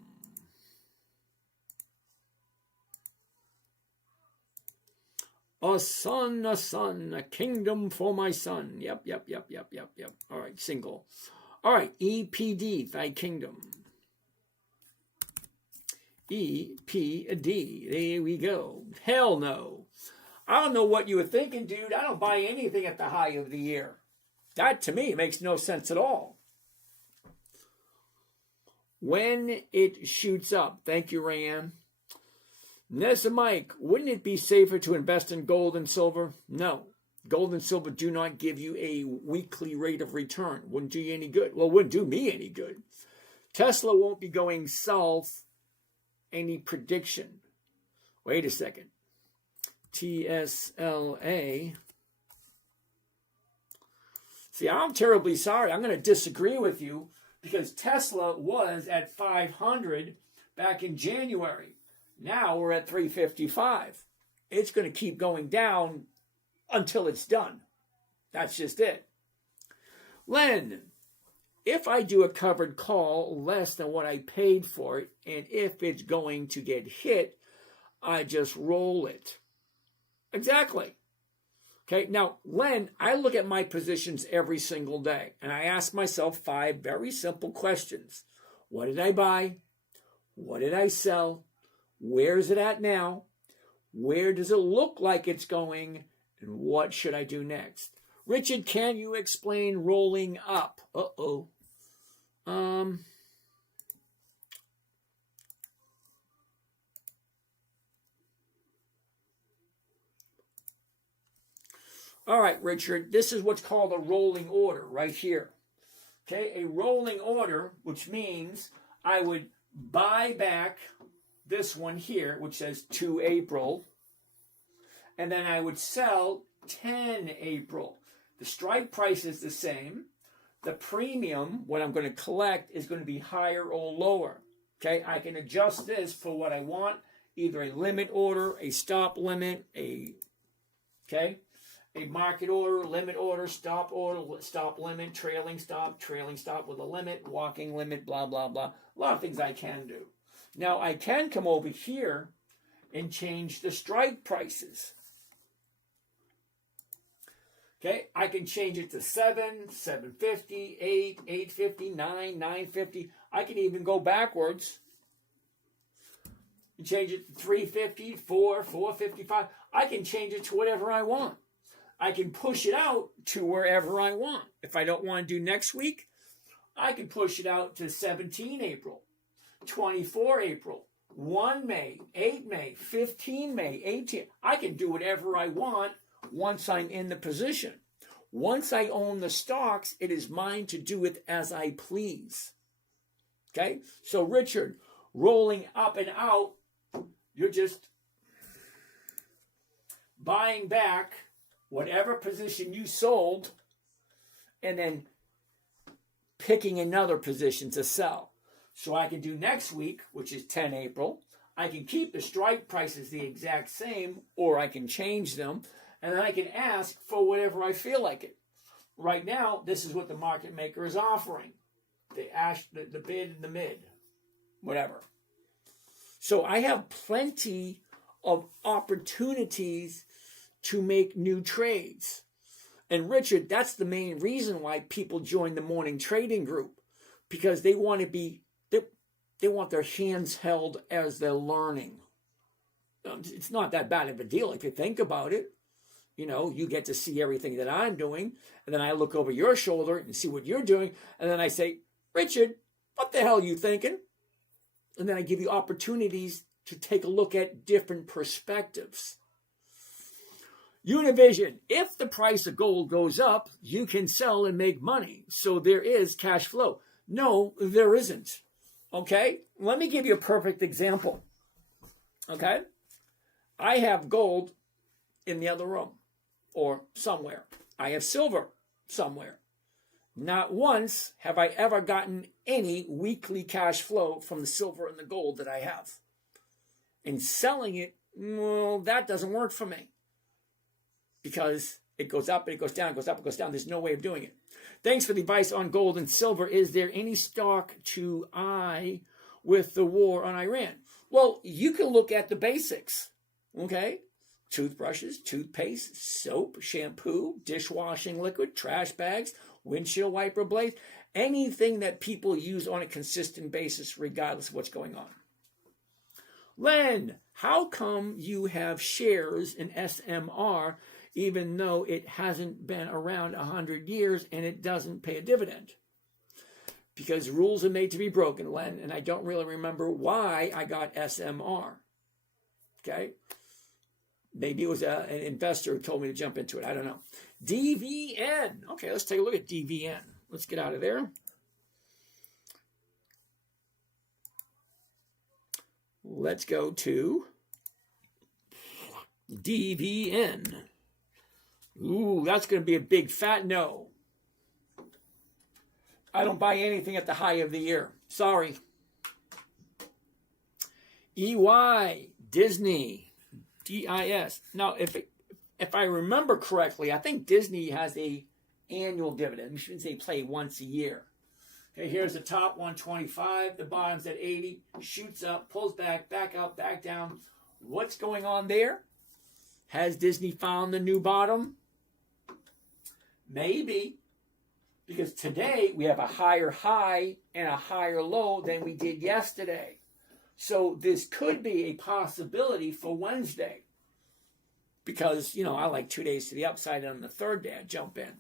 A son, a kingdom for my son. Yep. All right, single. All right, EPD, thy kingdom. EPD, there we go. Hell no. I don't know what you were thinking, dude. I don't buy anything at the high of the year. That, to me, makes no sense at all. when it shoots up. Thank you, Rayanne. Nessa Mike, wouldn't it be safer to invest in gold and silver? No. Gold and silver do not give you a weekly rate of return. Wouldn't do you any good. Well, it wouldn't do me any good. Tesla won't be going south. Any prediction? Wait a second. TSLA. See, I'm terribly sorry. I'm going to disagree with you because Tesla was at 500 back in January. Now we're at 355. It's going to keep going down until it's done. That's just it. Len, if I do a covered call less than what I paid for it, and if it's going to get hit, I just roll it. Exactly. Okay, now, Len, I look at my positions every single day, and I ask myself 5 very simple questions. What did I buy? What did I sell? Where is it at now? Where does it look like it's going? And what should I do next? Richard, can you explain rolling up? Uh-oh. All right, Richard, this is what's called a rolling order right here. Okay, a rolling order, which means I would buy back this one here, which says 2 April, and then I would sell 10 April. The strike price is the same. The premium, what I'm going to collect, is going to be higher or lower. Okay, I can adjust this for what I want, either a limit order, a stop limit, a market order, limit order, stop limit, trailing stop with a limit, walking limit, blah, blah, blah. A lot of things I can do. Now, I can come over here and change the strike prices. Okay, I can change it to 7, 750, 8, 850, 9, 950. I can even go backwards and change it to 350, 4, 455. I can change it to whatever I want. I can push it out to wherever I want. If I don't want to do next week, I can push it out to 17 April, 24 April, 1 May, 8 May, 15 May, 18. I can do whatever I want once I'm in the position. Once I own the stocks, it is mine to do it as I please. Okay? So, Richard, rolling up and out, you're just buying back whatever position you sold and then picking another position to sell. So I can do next week, which is 10 April. I can keep the strike prices the exact same, or I can change them, and then I can ask for whatever I feel like it. Right now, this is what the market maker is offering. The bid and the mid, whatever. So I have plenty of opportunities to make new trades. And Richard, that's the main reason why people join the morning trading group, because they want to be, they want their hands held as they're learning. It's not that bad of a deal if you think about it. You know, you get to see everything that I'm doing, and then I look over your shoulder and see what you're doing, and then I say, Richard, what the hell are you thinking? And then I give you opportunities to take a look at different perspectives. Univision, if the price of gold goes up, you can sell and make money. So there is cash flow. No, there isn't. Okay? Let me give you a perfect example. Okay? I have gold in the other room or somewhere. I have silver somewhere. Not once have I ever gotten any weekly cash flow from the silver and the gold that I have. And selling it, well, that doesn't work for me. Because it goes up and it goes down, it goes up, it goes down. There's no way of doing it. Thanks for the advice on gold and silver. Is there any stock to eye with the war on Iran? Well, you can look at the basics, okay? Toothbrushes, toothpaste, soap, shampoo, dishwashing liquid, trash bags, windshield wiper blades, anything that people use on a consistent basis regardless of what's going on. Len, how come you have shares in SMR even though it hasn't been around 100 years and it doesn't pay a dividend? because rules are made to be broken, Len, and I don't really remember why I got SMR. Okay? Maybe it was an investor who told me to jump into it. I don't know. DVN. Okay, let's take a look at DVN. Let's get out of there. Let's go to DVN. Ooh, that's going to be a big fat no. I don't buy anything at the high of the year. Sorry. EY, Disney, DIS. Now, if I remember correctly, I think Disney has a annual dividend, which means they play once a year. Okay, here's the top 125, the bottom's at 80, shoots up, pulls back, back up, back down. What's going on there? Has Disney found the new bottom? Maybe. Because today we have a higher high and a higher low than we did yesterday. So this could be a possibility for Wednesday. Because, you know, I like 2 days to the upside, and on the third day I jump in.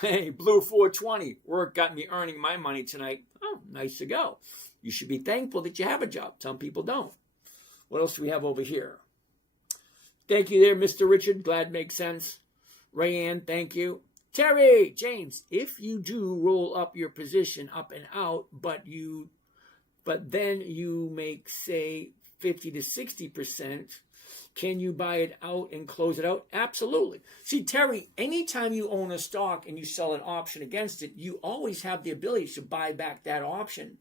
Hey, Blue 420, work got me earning my money tonight. Oh, nice to go. You should be thankful that you have a job. Some people don't. What else do we have over here? Thank you there, Mr. Richard. Glad makes sense. Rayanne, thank you. Terry, James, if you do roll up your position up and out, but then you make, say, 50 to 60%, can you buy it out and close it out? Absolutely. See, Terry, anytime you own a stock and you sell an option against it, you always have the ability to buy back that option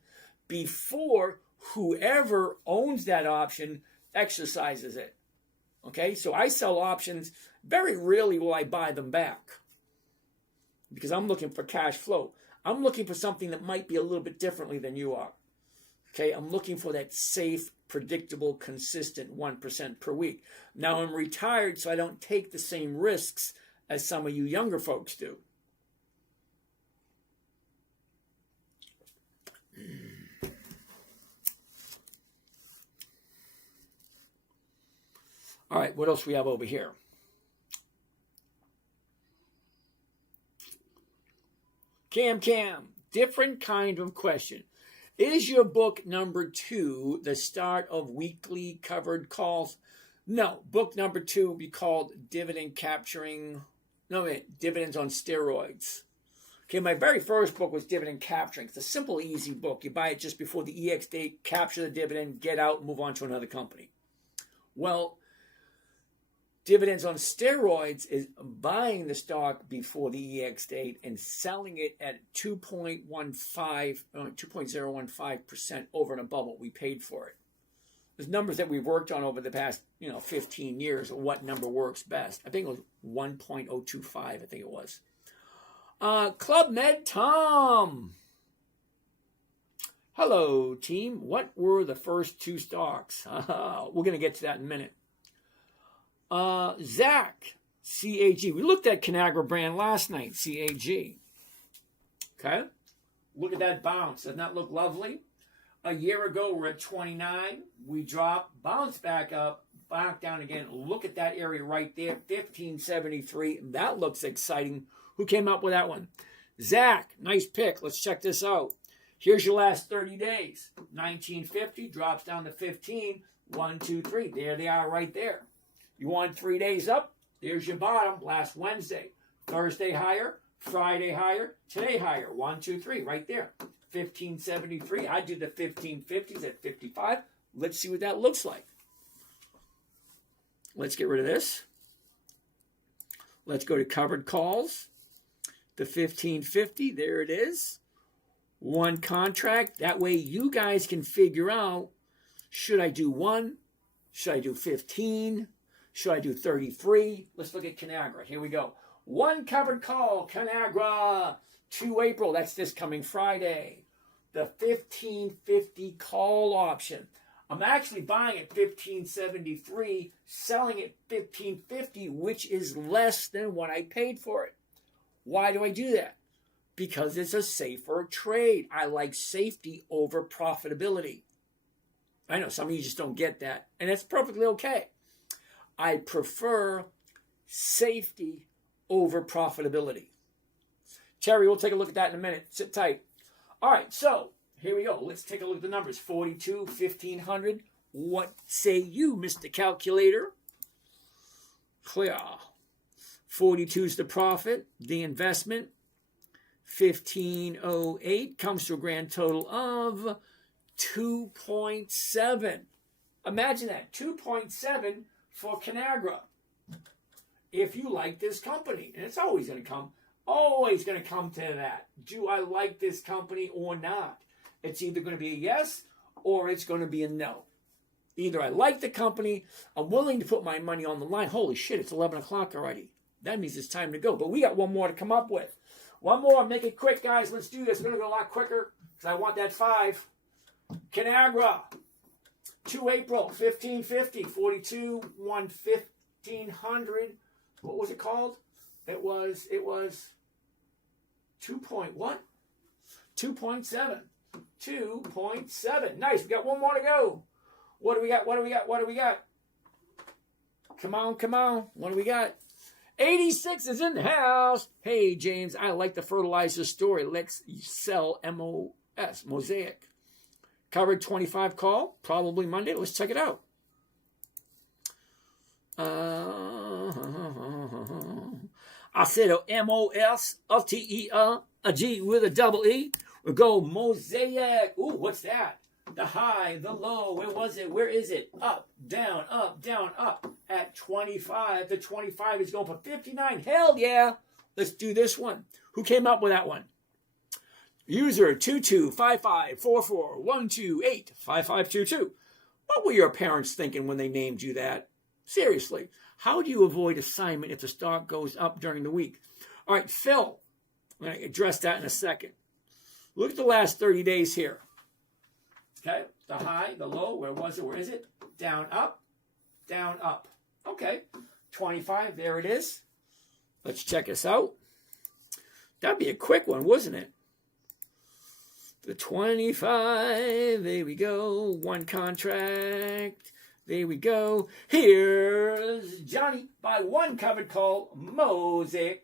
before whoever owns that option exercises it. Okay, so I sell options. Very rarely will I buy them back because I'm looking for cash flow. I'm looking for something that might be a little bit differently than you are. Okay, I'm looking for that safe, predictable, consistent 1% per week. Now I'm retired, so I don't take the same risks as some of you younger folks do. All right, what else we have over here? Cam, different kind of question. Is your book number 2 the start of weekly covered calls? No, book number 2 will be called Dividends on Steroids. Okay, my very first book was Dividend Capturing. It's a simple, easy book. You buy it just before the EX date, capture the dividend, get out, move on to another company. Well, Dividends on Steroids is buying the stock before the EX date and selling it at 2.015% over and above what we paid for it. There's numbers that we've worked on over the past 15 years of what number works best. I think it was 1.025, I think it was. Club Med Tom. Hello, team. What were the first 2 stocks? We're going to get to that in a minute. Zach, CAG. We looked at Conagra brand last night, CAG. Okay? Look at that bounce. Doesn't that look lovely? A year ago, we're at 29. We dropped, bounced back up, back down again. Look at that area right there, 1573. That looks exciting. Who came up with that one? Zach, nice pick. Let's check this out. Here's your last 30 days. 1950 drops down to 15. 1, 2, 3. There they are right there. You want 3 days up? There's your bottom last Wednesday. Thursday higher, Friday higher, today higher. 1, 2, 3 right there. 1573. I did the 1550s at 55. Let's see what that looks like. Let's get rid of this. Let's go to covered calls. The 1550, there it is. One contract. That way you guys can figure out, should I do 1? Should I do 15? Should I do 33? Let's look at Conagra. Here we go. 1 covered call, Conagra, 2 April. That's this coming Friday. The 1550 call option. I'm actually buying at 1573, selling at 1550, which is less than what I paid for it. Why do I do that? Because it's a safer trade. I like safety over profitability. I know some of you just don't get that, and it's perfectly okay. I prefer safety over profitability. Terry, we'll take a look at that in a minute. Sit tight. All right, so here we go. Let's take a look at the numbers. 42, 1,500. What say you, Mr. Calculator? Clear. 42 is the profit. The investment, 1,508, comes to a grand total of 2.7. Imagine that, 2.7 for Conagra. If you like this company, and it's always going to come to that. Do I like this company or not? It's either going to be a yes or it's going to be a no. Either I like the company, I'm willing to put my money on the line. Holy shit, it's 11 o'clock already. That means it's time to go. But we got one more to come up with. One more, make it quick, guys. Let's do this. We're going to go a lot quicker because I want that 5. Conagra, 2 April, 1550, 42, 1,500. What was it called? It was 2.1? 2.7. 2.7. Nice. We got one more to go. What do we got? Come on. What do we got? 86 is in the house. Hey, James, I like the fertilizer story. Let's sell MOS, Mosaic. Covered 25 call, probably Monday. Let's check it out. I said MOS, a G with a double E. We go Mosaic. Ooh, what's that? The high, the low, where was it? Where is it? Up, down, up, at 25. The 25 is going for 59. Hell yeah. Let's do this one. Who came up with that one? User 22554412855522. What were your parents thinking when they named you that? Seriously, how do you avoid assignment if the stock goes up during the week? All right, Phil, I'm going to address that in a second. Look at the last 30 days here. Okay, the high, the low, where was it? Where is it? Down, up, down, up. Okay, 25, there it is. Let's check this out. That'd be a quick one, wasn't it? The 25, there we go. One contract, there we go. Here's Johnny by one covered call, Mosaic,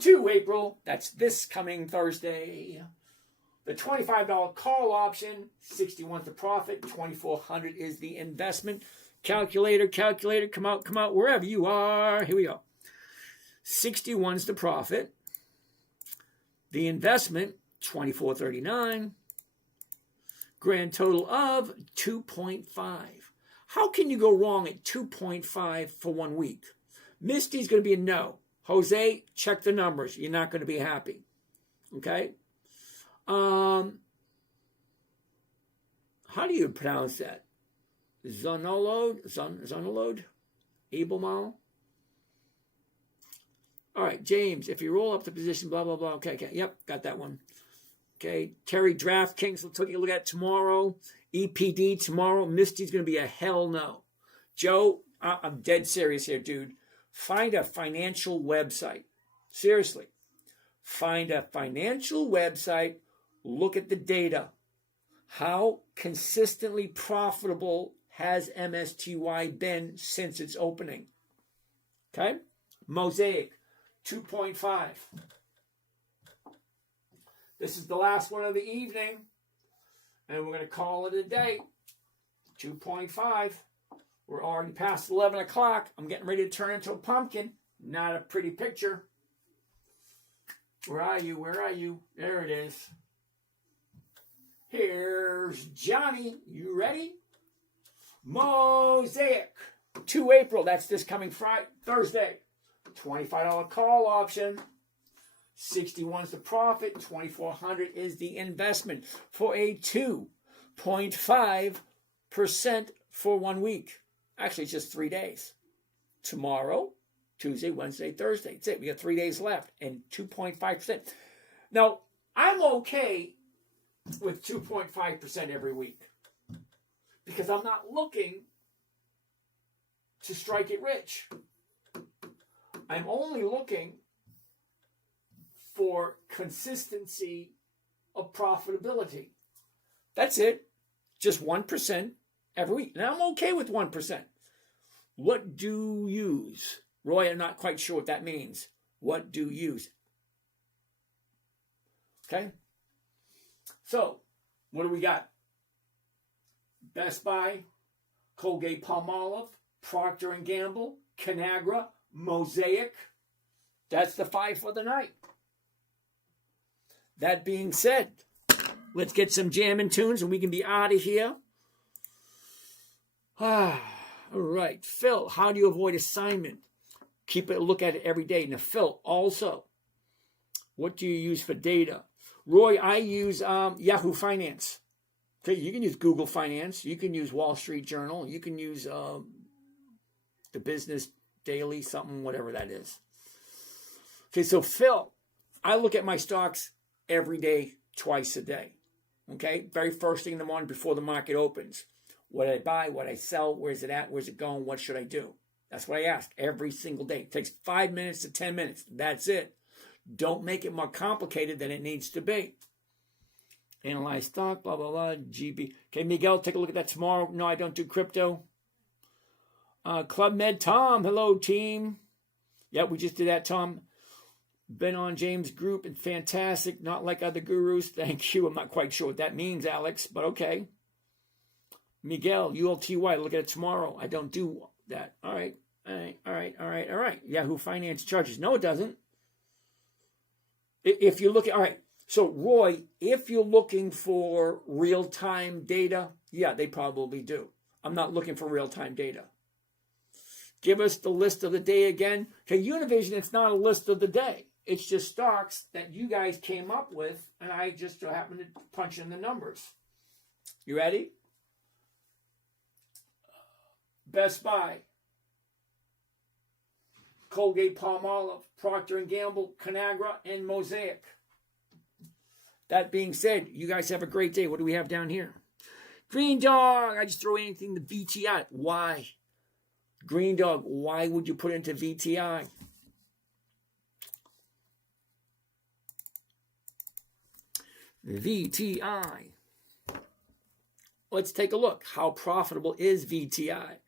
2 April. That's this coming Thursday. The $25 call option, 61's the profit, 2,400 is the investment. Calculator, come out, wherever you are. Here we go. 61's the profit. The investment, 2,439. Grand total of 2.5. How can you go wrong at 2.5 for 1 week? Misty's going to be a no. Jose, check the numbers. You're not going to be happy. Okay? How do you pronounce that? Zonolod? Abelmal? All right, James, if you roll up the position, blah, blah, blah. Okay. Yep, got that one. Okay, Terry, DraftKings, we'll take a look at tomorrow. EPD tomorrow. Misty's going to be a hell no. Joe, I'm dead serious here, dude. Find a financial website. Seriously. Find a financial website. Look at the data. How consistently profitable has MSTY been since its opening? Okay? Mosaic, 2.5. This is the last one of the evening, and we're going to call it a day. 2.5. We're already past 11 o'clock. I'm getting ready to turn into a pumpkin. Not a pretty picture. Where are you? There it is. Here's Johnny. You ready? Mosaic. 2 April. That's this coming Thursday. $25 call option. 61's the profit. 2,400 is the investment for a 2.5% for 1 week. Actually, it's just 3 days. Tomorrow, Tuesday, Wednesday, Thursday. That's it. We got 3 days left and 2.5%. Now, I'm okay with 2.5% every week because I'm not looking to strike it rich. I'm only looking for consistency of profitability. That's it. Just 1% every week. Now, I'm okay with 1%. What do you use? Roy, I'm not quite sure what that means. What do you use? Okay? So, what do we got? Best Buy, Colgate-Palmolive, Procter & Gamble, Conagra, Mosaic. That's the 5 for the night. That being said, let's get some jamming tunes and we can be out of here. All right. Phil, how do you avoid assignment? Keep a look at it every day. Now, Phil, also, what do you use for data? Roy, I use Yahoo Finance. Okay, you can use Google Finance. You can use Wall Street Journal. You can use the Business Daily, something, whatever that is. Okay, so Phil, I look at my stocks every day, twice a day. Okay, very first thing in the morning before the market opens. What I buy, what I sell, where's it at, where's it going, what should I do? That's what I ask every single day. It takes 5 minutes to 10 minutes. That's it. Don't make it more complicated than it needs to be. Analyze stock, blah, blah, blah, GB. Okay, Miguel, take a look at that tomorrow. No, I don't do crypto. Club Med Tom, hello, team. Yeah, we just did that, Tom. Been on James' group and fantastic, not like other gurus. Thank you. I'm not quite sure what that means, Alex, but okay. Miguel, ULTY, look at it tomorrow. I don't do that. All right. Yahoo Finance charges. No, it doesn't. If you look at, all right. So, Roy, if you're looking for real-time data, yeah, they probably do. I'm not looking for real-time data. Give us the list of the day again. Okay, Univision, it's not a list of the day. It's just stocks that you guys came up with, and I just happened to punch in the numbers. You ready? Best Buy, Colgate-Palmolive, Procter & Gamble, Conagra, and Mosaic. That being said, you guys have a great day. What do we have down here? Green Dog, I just throw anything to VTI. Why? Green Dog, why would you put it into VTI? VTI. Let's take a look. How profitable is VTI?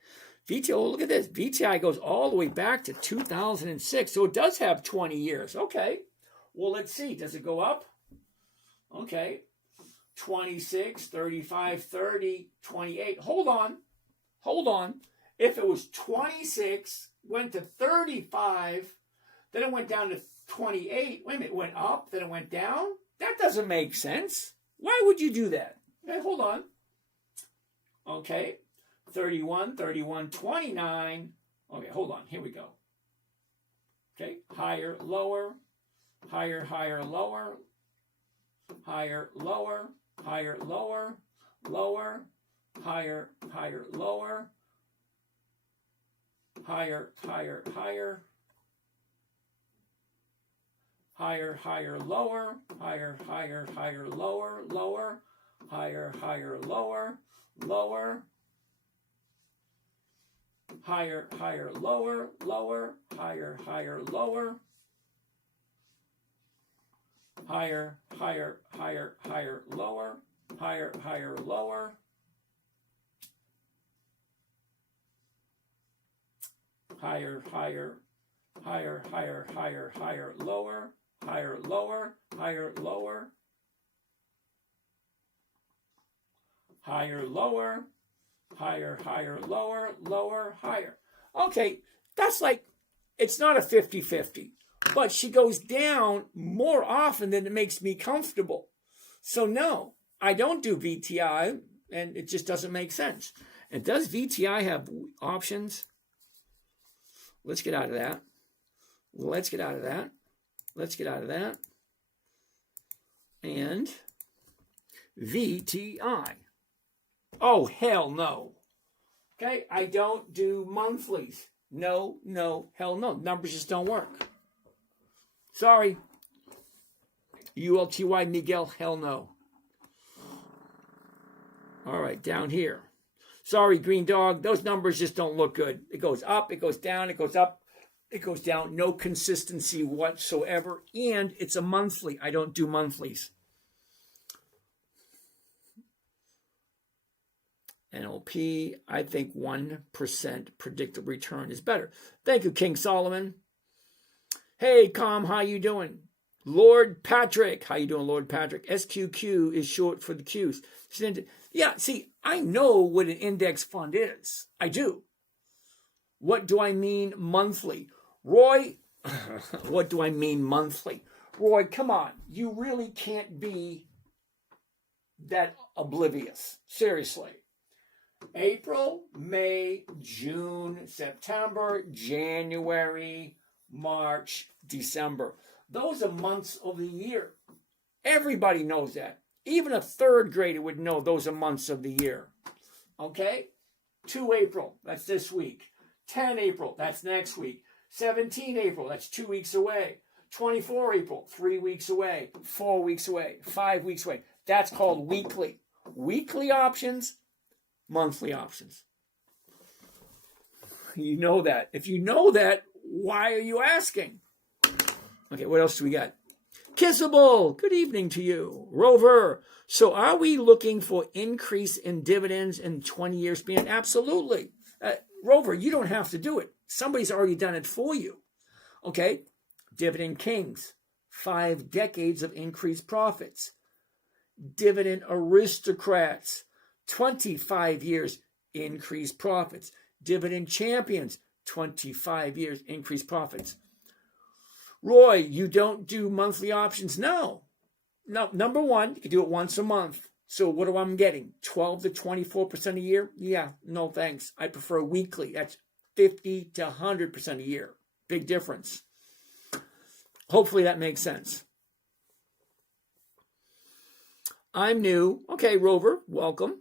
VTI, oh, look at this. VTI goes all the way back to 2006. So it does have 20 years. Okay. Well, let's see. Does it go up? Okay. 26, 35, 30, 28. Hold on. If it was 26, went to 35, then it went down to 28. Wait a minute. It went up, then it went down? That doesn't make sense. Why would you do that? Okay, hold on. Okay. 31, 29. Okay, hold on. Here we go. Okay. Higher, lower, higher, lower, higher, lower, higher, lower, lower, higher, lower, higher, higher, lower, higher, lower, lower, higher, lower, lower, higher, lower, lower, higher, lower, higher, lower, higher, lower, higher, lower, higher, lower, higher, lower, higher, lower, higher, lower, lower, higher. Okay, that's like, it's not a 50-50, but she goes down more often than it makes me comfortable. So no, I don't do VTI, and it just doesn't make sense. And does VTI have options? Let's get out of that. Let's get out of that. Let's get out of that. And VTI. Oh, hell no. Okay, I don't do monthlies. No, hell no. Numbers just don't work. Sorry. ULTY Miguel, hell no. All right, down here. Sorry, Green Dog, those numbers just don't look good. It goes up, it goes down, it goes up, it goes down. No consistency whatsoever. And it's a monthly. I don't do monthlies. NLP, I think 1% predicted return is better. Thank you, King Solomon. Hey, Com, how you doing? Lord Patrick. How you doing, Lord Patrick? SQQ is short for the Qs. Yeah, see, I know what an index fund is. I do. What do I mean monthly? Roy, what do I mean monthly? Roy, come on. You really can't be that oblivious. Seriously. April, May, June, September, January, March, December. Those are months of the year. Everybody knows that. Even a third grader would know those are months of the year. Okay? 2 April, that's this week. 10 April, that's next week. 17 April, that's 2 weeks away. 24 April, 3 weeks away. 4 weeks away. 5 weeks away. That's called weekly. Weekly options, monthly options. You know that. If you know that, why are you asking? Okay, what else do we got? Kissable, good evening to you. Rover, so are we looking for increase in dividends in 20-year span? Absolutely. Rover, you don't have to do it. Somebody's already done it for you. Okay, Dividend Kings, 5 decades of increased profits. Dividend Aristocrats, 25 years, increased profits. Dividend Champions, 25 years, increased profits. Roy, you don't do monthly options? No. No, number one, you can do it once a month. So what am I getting? 12 to 24% a year? Yeah, no thanks. I prefer weekly. That's 50 to 100% a year. Big difference. Hopefully that makes sense. I'm new. Okay, Rover, welcome.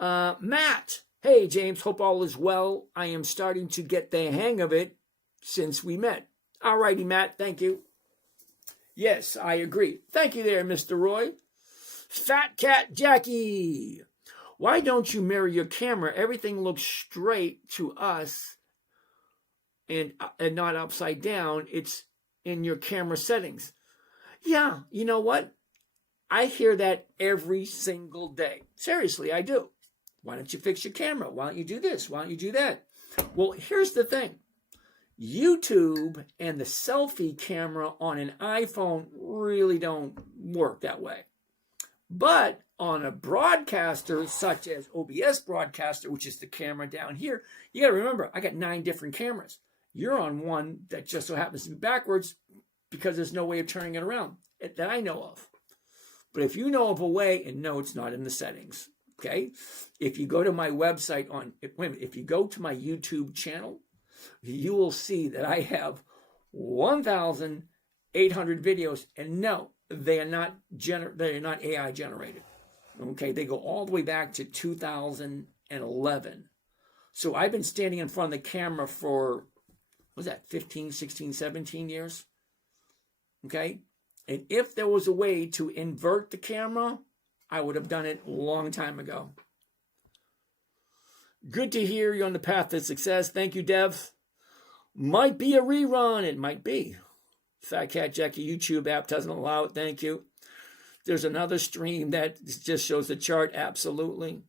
Matt, hey, James, hope all is well. I am starting to get the hang of it since we met. All righty, Matt, thank you. Yes, I agree. Thank you there, Mr. Roy. Fat Cat Jackie, why don't you mirror your camera? Everything looks straight to us and not upside down. It's in your camera settings. Yeah, you know what? I hear that every single day. Seriously, I do. Why don't you fix your camera? Why don't you do this? Why don't you do that? Well, here's the thing. YouTube and the selfie camera on an iPhone really don't work that way. But on a broadcaster such as OBS broadcaster, which is the camera down here, you got to remember, I got 9 different cameras. You're on one that just so happens to be backwards because there's no way of turning it around that I know of. But if you know of a way, and no, it's not in the settings, okay? If you go to my website if you go to my YouTube channel, you will see that I have 1,800 videos, and no, they are not AI generated. Okay, they go all the way back to 2011. So I've been standing in front of the camera for, 15, 16, 17 years? Okay? And if there was a way to invert the camera, I would have done it a long time ago. Good to hear you're on the path to success. Thank you, Dev. Might be a rerun. It might be. Fat Cat Jackie YouTube app doesn't allow it. Thank you. There's another stream that just shows the chart. Absolutely.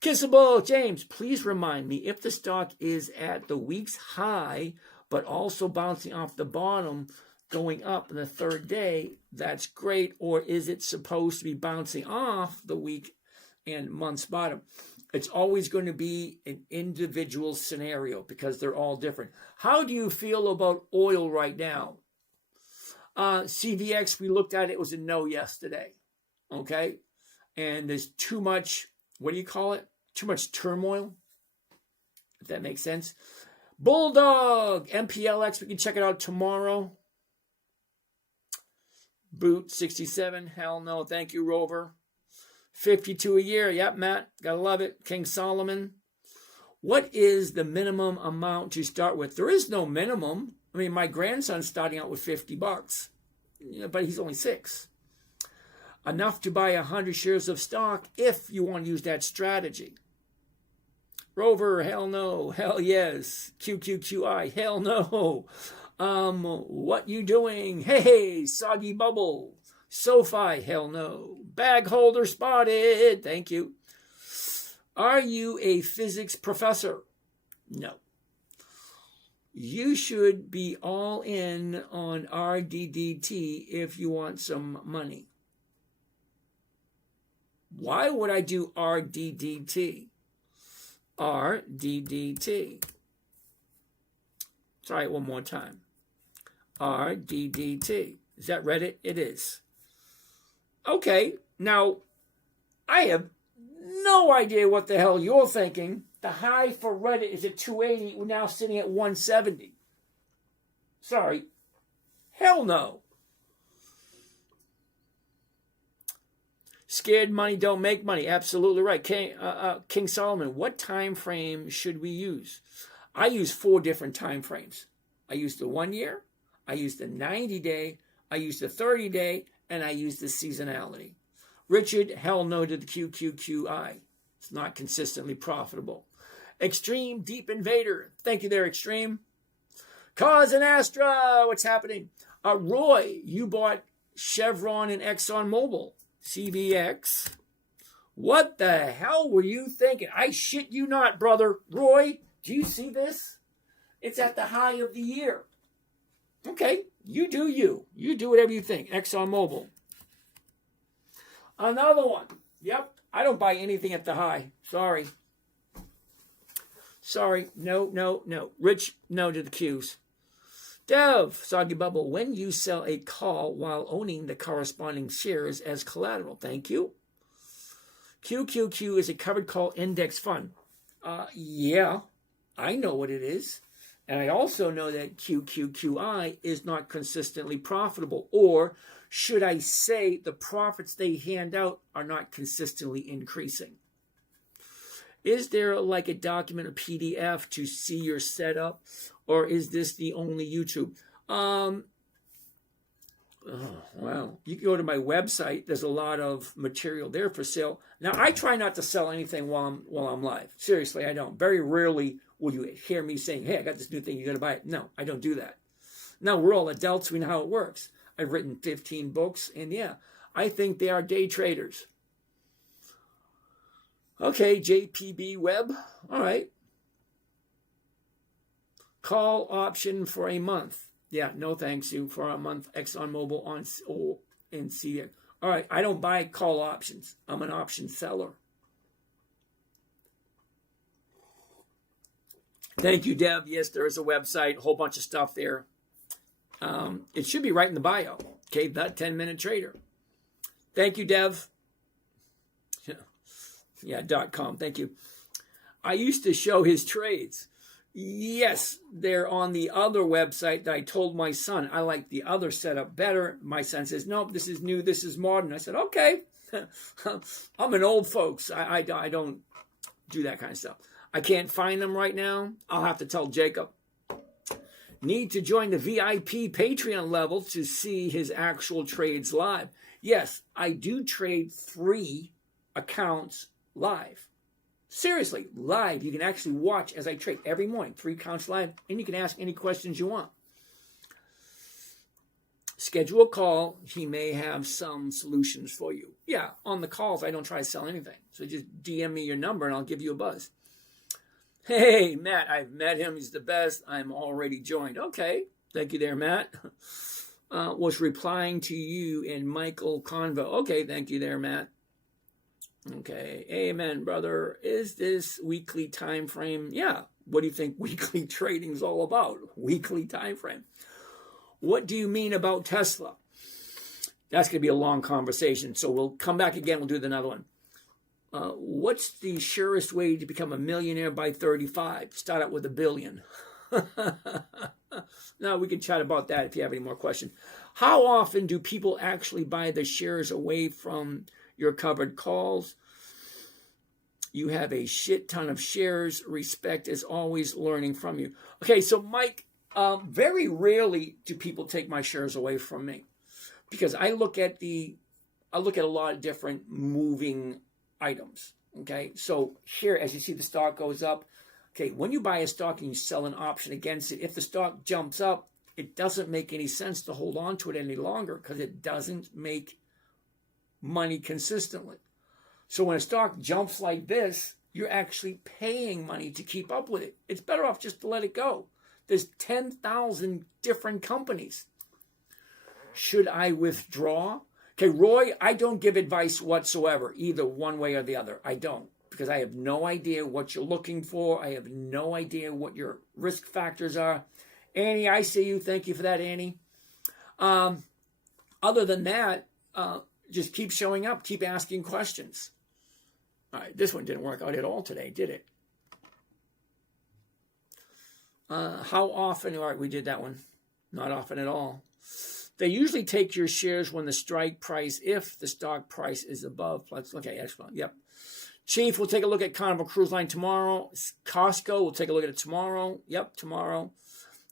Kissable. James, please remind me if the stock is at the week's high, but also bouncing off the bottom, going up in the third day, that's great. Or is it supposed to be bouncing off the week and month's bottom? It's always going to be an individual scenario because they're all different. How do you feel about oil right now? CVX, we looked at it, was a no yesterday. Okay? And there's too much, what do you call it? Too much turmoil, if that makes sense. Bulldog, MPLX, we can check it out tomorrow. Boot 67, hell no, thank you, Rover. 52 a year, yep, Matt, gotta love it. King Solomon. What is the minimum amount to start with? There is no minimum. I mean, my grandson's starting out with $50, but he's only 6. Enough to buy 100 shares of stock if you want to use that strategy. Rover, hell no. Hell yes. QQQI, hell no. What you doing? Hey, soggy bubble. SoFi, hell no. Bag holder spotted. Thank you. Are you a physics professor? No. you should be all in on RDDT if you want some money. Why would I do RDDT? RDDT. Try it one more time. RDDT. Is that Reddit? It is. Okay, now I have no idea what the hell you're thinking. The high for Reddit is at 280. We're now sitting at 170. Sorry. Hell no. Scared money don't make money. Absolutely right. King Solomon, what time frame should we use? I use 4 different time frames. I use the 1 year, I use the 90-day, I use the 30-day, and I use the seasonality. Richard, hell no to the QQQI. It's not consistently profitable. Extreme Deep Invader. Thank you there, Extreme. Cause and Astra, what's happening? Roy, you bought Chevron and ExxonMobil. CBX. What the hell were you thinking? I shit you not, brother. Roy, do you see this? It's at the high of the year. Okay, you do you. You do whatever you think. ExxonMobil. Another one. Yep, I don't buy anything at the high. Sorry. No. Rich, no to the Qs. Dev, Soggy Bubble, when you sell a call while owning the corresponding shares as collateral. Thank you. QQQ is a covered call index fund. Yeah, I know what it is. And I also know that QQQI is not consistently profitable. Or should I say the profits they hand out are not consistently increasing? Is there like a document or PDF to see your setup? Or is this the only YouTube? Well, you can go to my website. There's a lot of material there for sale. Now, I try not to sell anything while I'm live. Seriously, I don't. Very rarely will you hear me saying, hey, I got this new thing, you got to buy it. No, I don't do that. Now, we're all adults. We know how it works. I've written 15 books, and yeah, I think they are day traders. Okay, JPB Web. All right. Call option for a month. Yeah, no thanks you for a month. ExxonMobil on in CDX. All right, I don't buy call options. I'm an option seller. Thank you, Deb. Yes, there is a website, a whole bunch of stuff there. It should be right in the bio. Okay, that 10-minute trader. Thank you, Dev. Yeah, .com. Thank you. I used to show his trades. Yes, they're on the other website that I told my son I like the other setup better. My son says, nope, this is new, this is modern. I said, okay. I'm an old folks. I don't do that kind of stuff. I can't find them right now. I'll have to tell Jacob. Need to join the VIP Patreon level to see his actual trades live. Yes, I do trade 3 accounts live. Seriously, live. You can actually watch as I trade every morning. 3 accounts live, and you can ask any questions you want. Schedule a call. He may have some solutions for you. Yeah, on the calls, I don't try to sell anything. So just DM me your number, and I'll give you a buzz. Hey, Matt, I've met him. He's the best. I'm already joined. Okay. Thank you there, Matt. Was replying to you in Michael Convo. Okay, thank you there, Matt. Okay. Amen, brother. Is this weekly time frame? Yeah. What do you think weekly trading is all about? Weekly time frame. What do you mean about Tesla? That's going to be a long conversation. So we'll come back again. We'll do another one. What's the surest way to become a millionaire by 35? Start out with $1 billion. Now we can chat about that if you have any more questions. How often do people actually buy the shares away from your covered calls? You have a shit ton of shares. Respect is always learning from you. Okay, so Mike, very rarely do people take my shares away from me because I look at a lot of different moving items. Okay, so here, as you see, the stock goes up. Okay, when you buy a stock and you sell an option against it, if the stock jumps up, it doesn't make any sense to hold on to it any longer because it doesn't make money consistently. So when a stock jumps like this, you're actually paying money to keep up with it. It's better off just to let it go. There's 10,000 different companies. Should I withdraw? Okay, Roy, I don't give advice whatsoever, either one way or the other. I don't, because I have no idea what you're looking for. I have no idea what your risk factors are. Annie, I see you. Thank you for that, Annie. Other than that, just keep showing up. Keep asking questions. All right, this one didn't work out at all today, did it? How often? All right, we did that one. Not often at all. They usually take your shares when the strike price, if the stock price is above. Let's look at excellent. Yep. Chief, we'll take a look at Carnival Cruise Line tomorrow. Costco, we'll take a look at it tomorrow. Yep, tomorrow.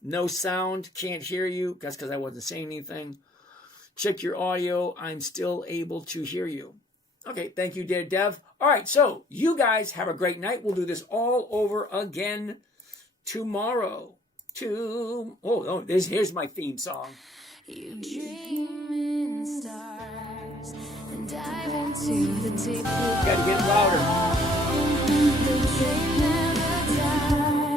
No sound, can't hear you. That's because I wasn't saying anything. Check your audio. I'm still able to hear you. Okay, thank you, dear Dev. All right, so you guys have a great night. We'll do this all over again tomorrow. Here's my theme song. You dream in stars and dive into the deep. Gotta get louder. The dream never dies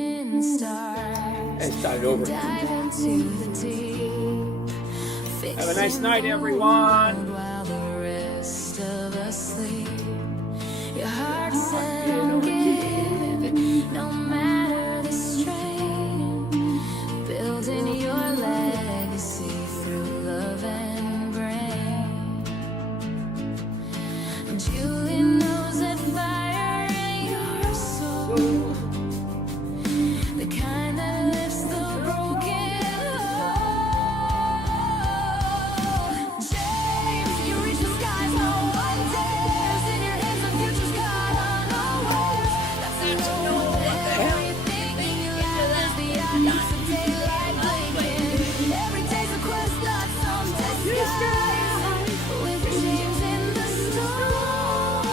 in stars. Let's start it over. Dive into the deep. Have a nice night, everyone. While the rest of us sleep. Your heart set on giving, no matter the strain. Building your legacy through love and brain. And Julie knows that fire in your soul, the kind that lifts the broken heart. James, you reach the skies, no one dares. In your hands, the future's gone unawares. That's everything you have is the eyes of daylight blinking. Every day's a quest, not some disguise. With James in the storm,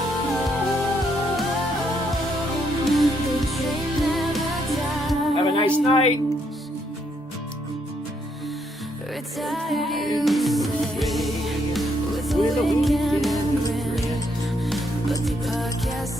the dream never dies. Have a nice night. Retired, you say, with a weekend grin. But the podcast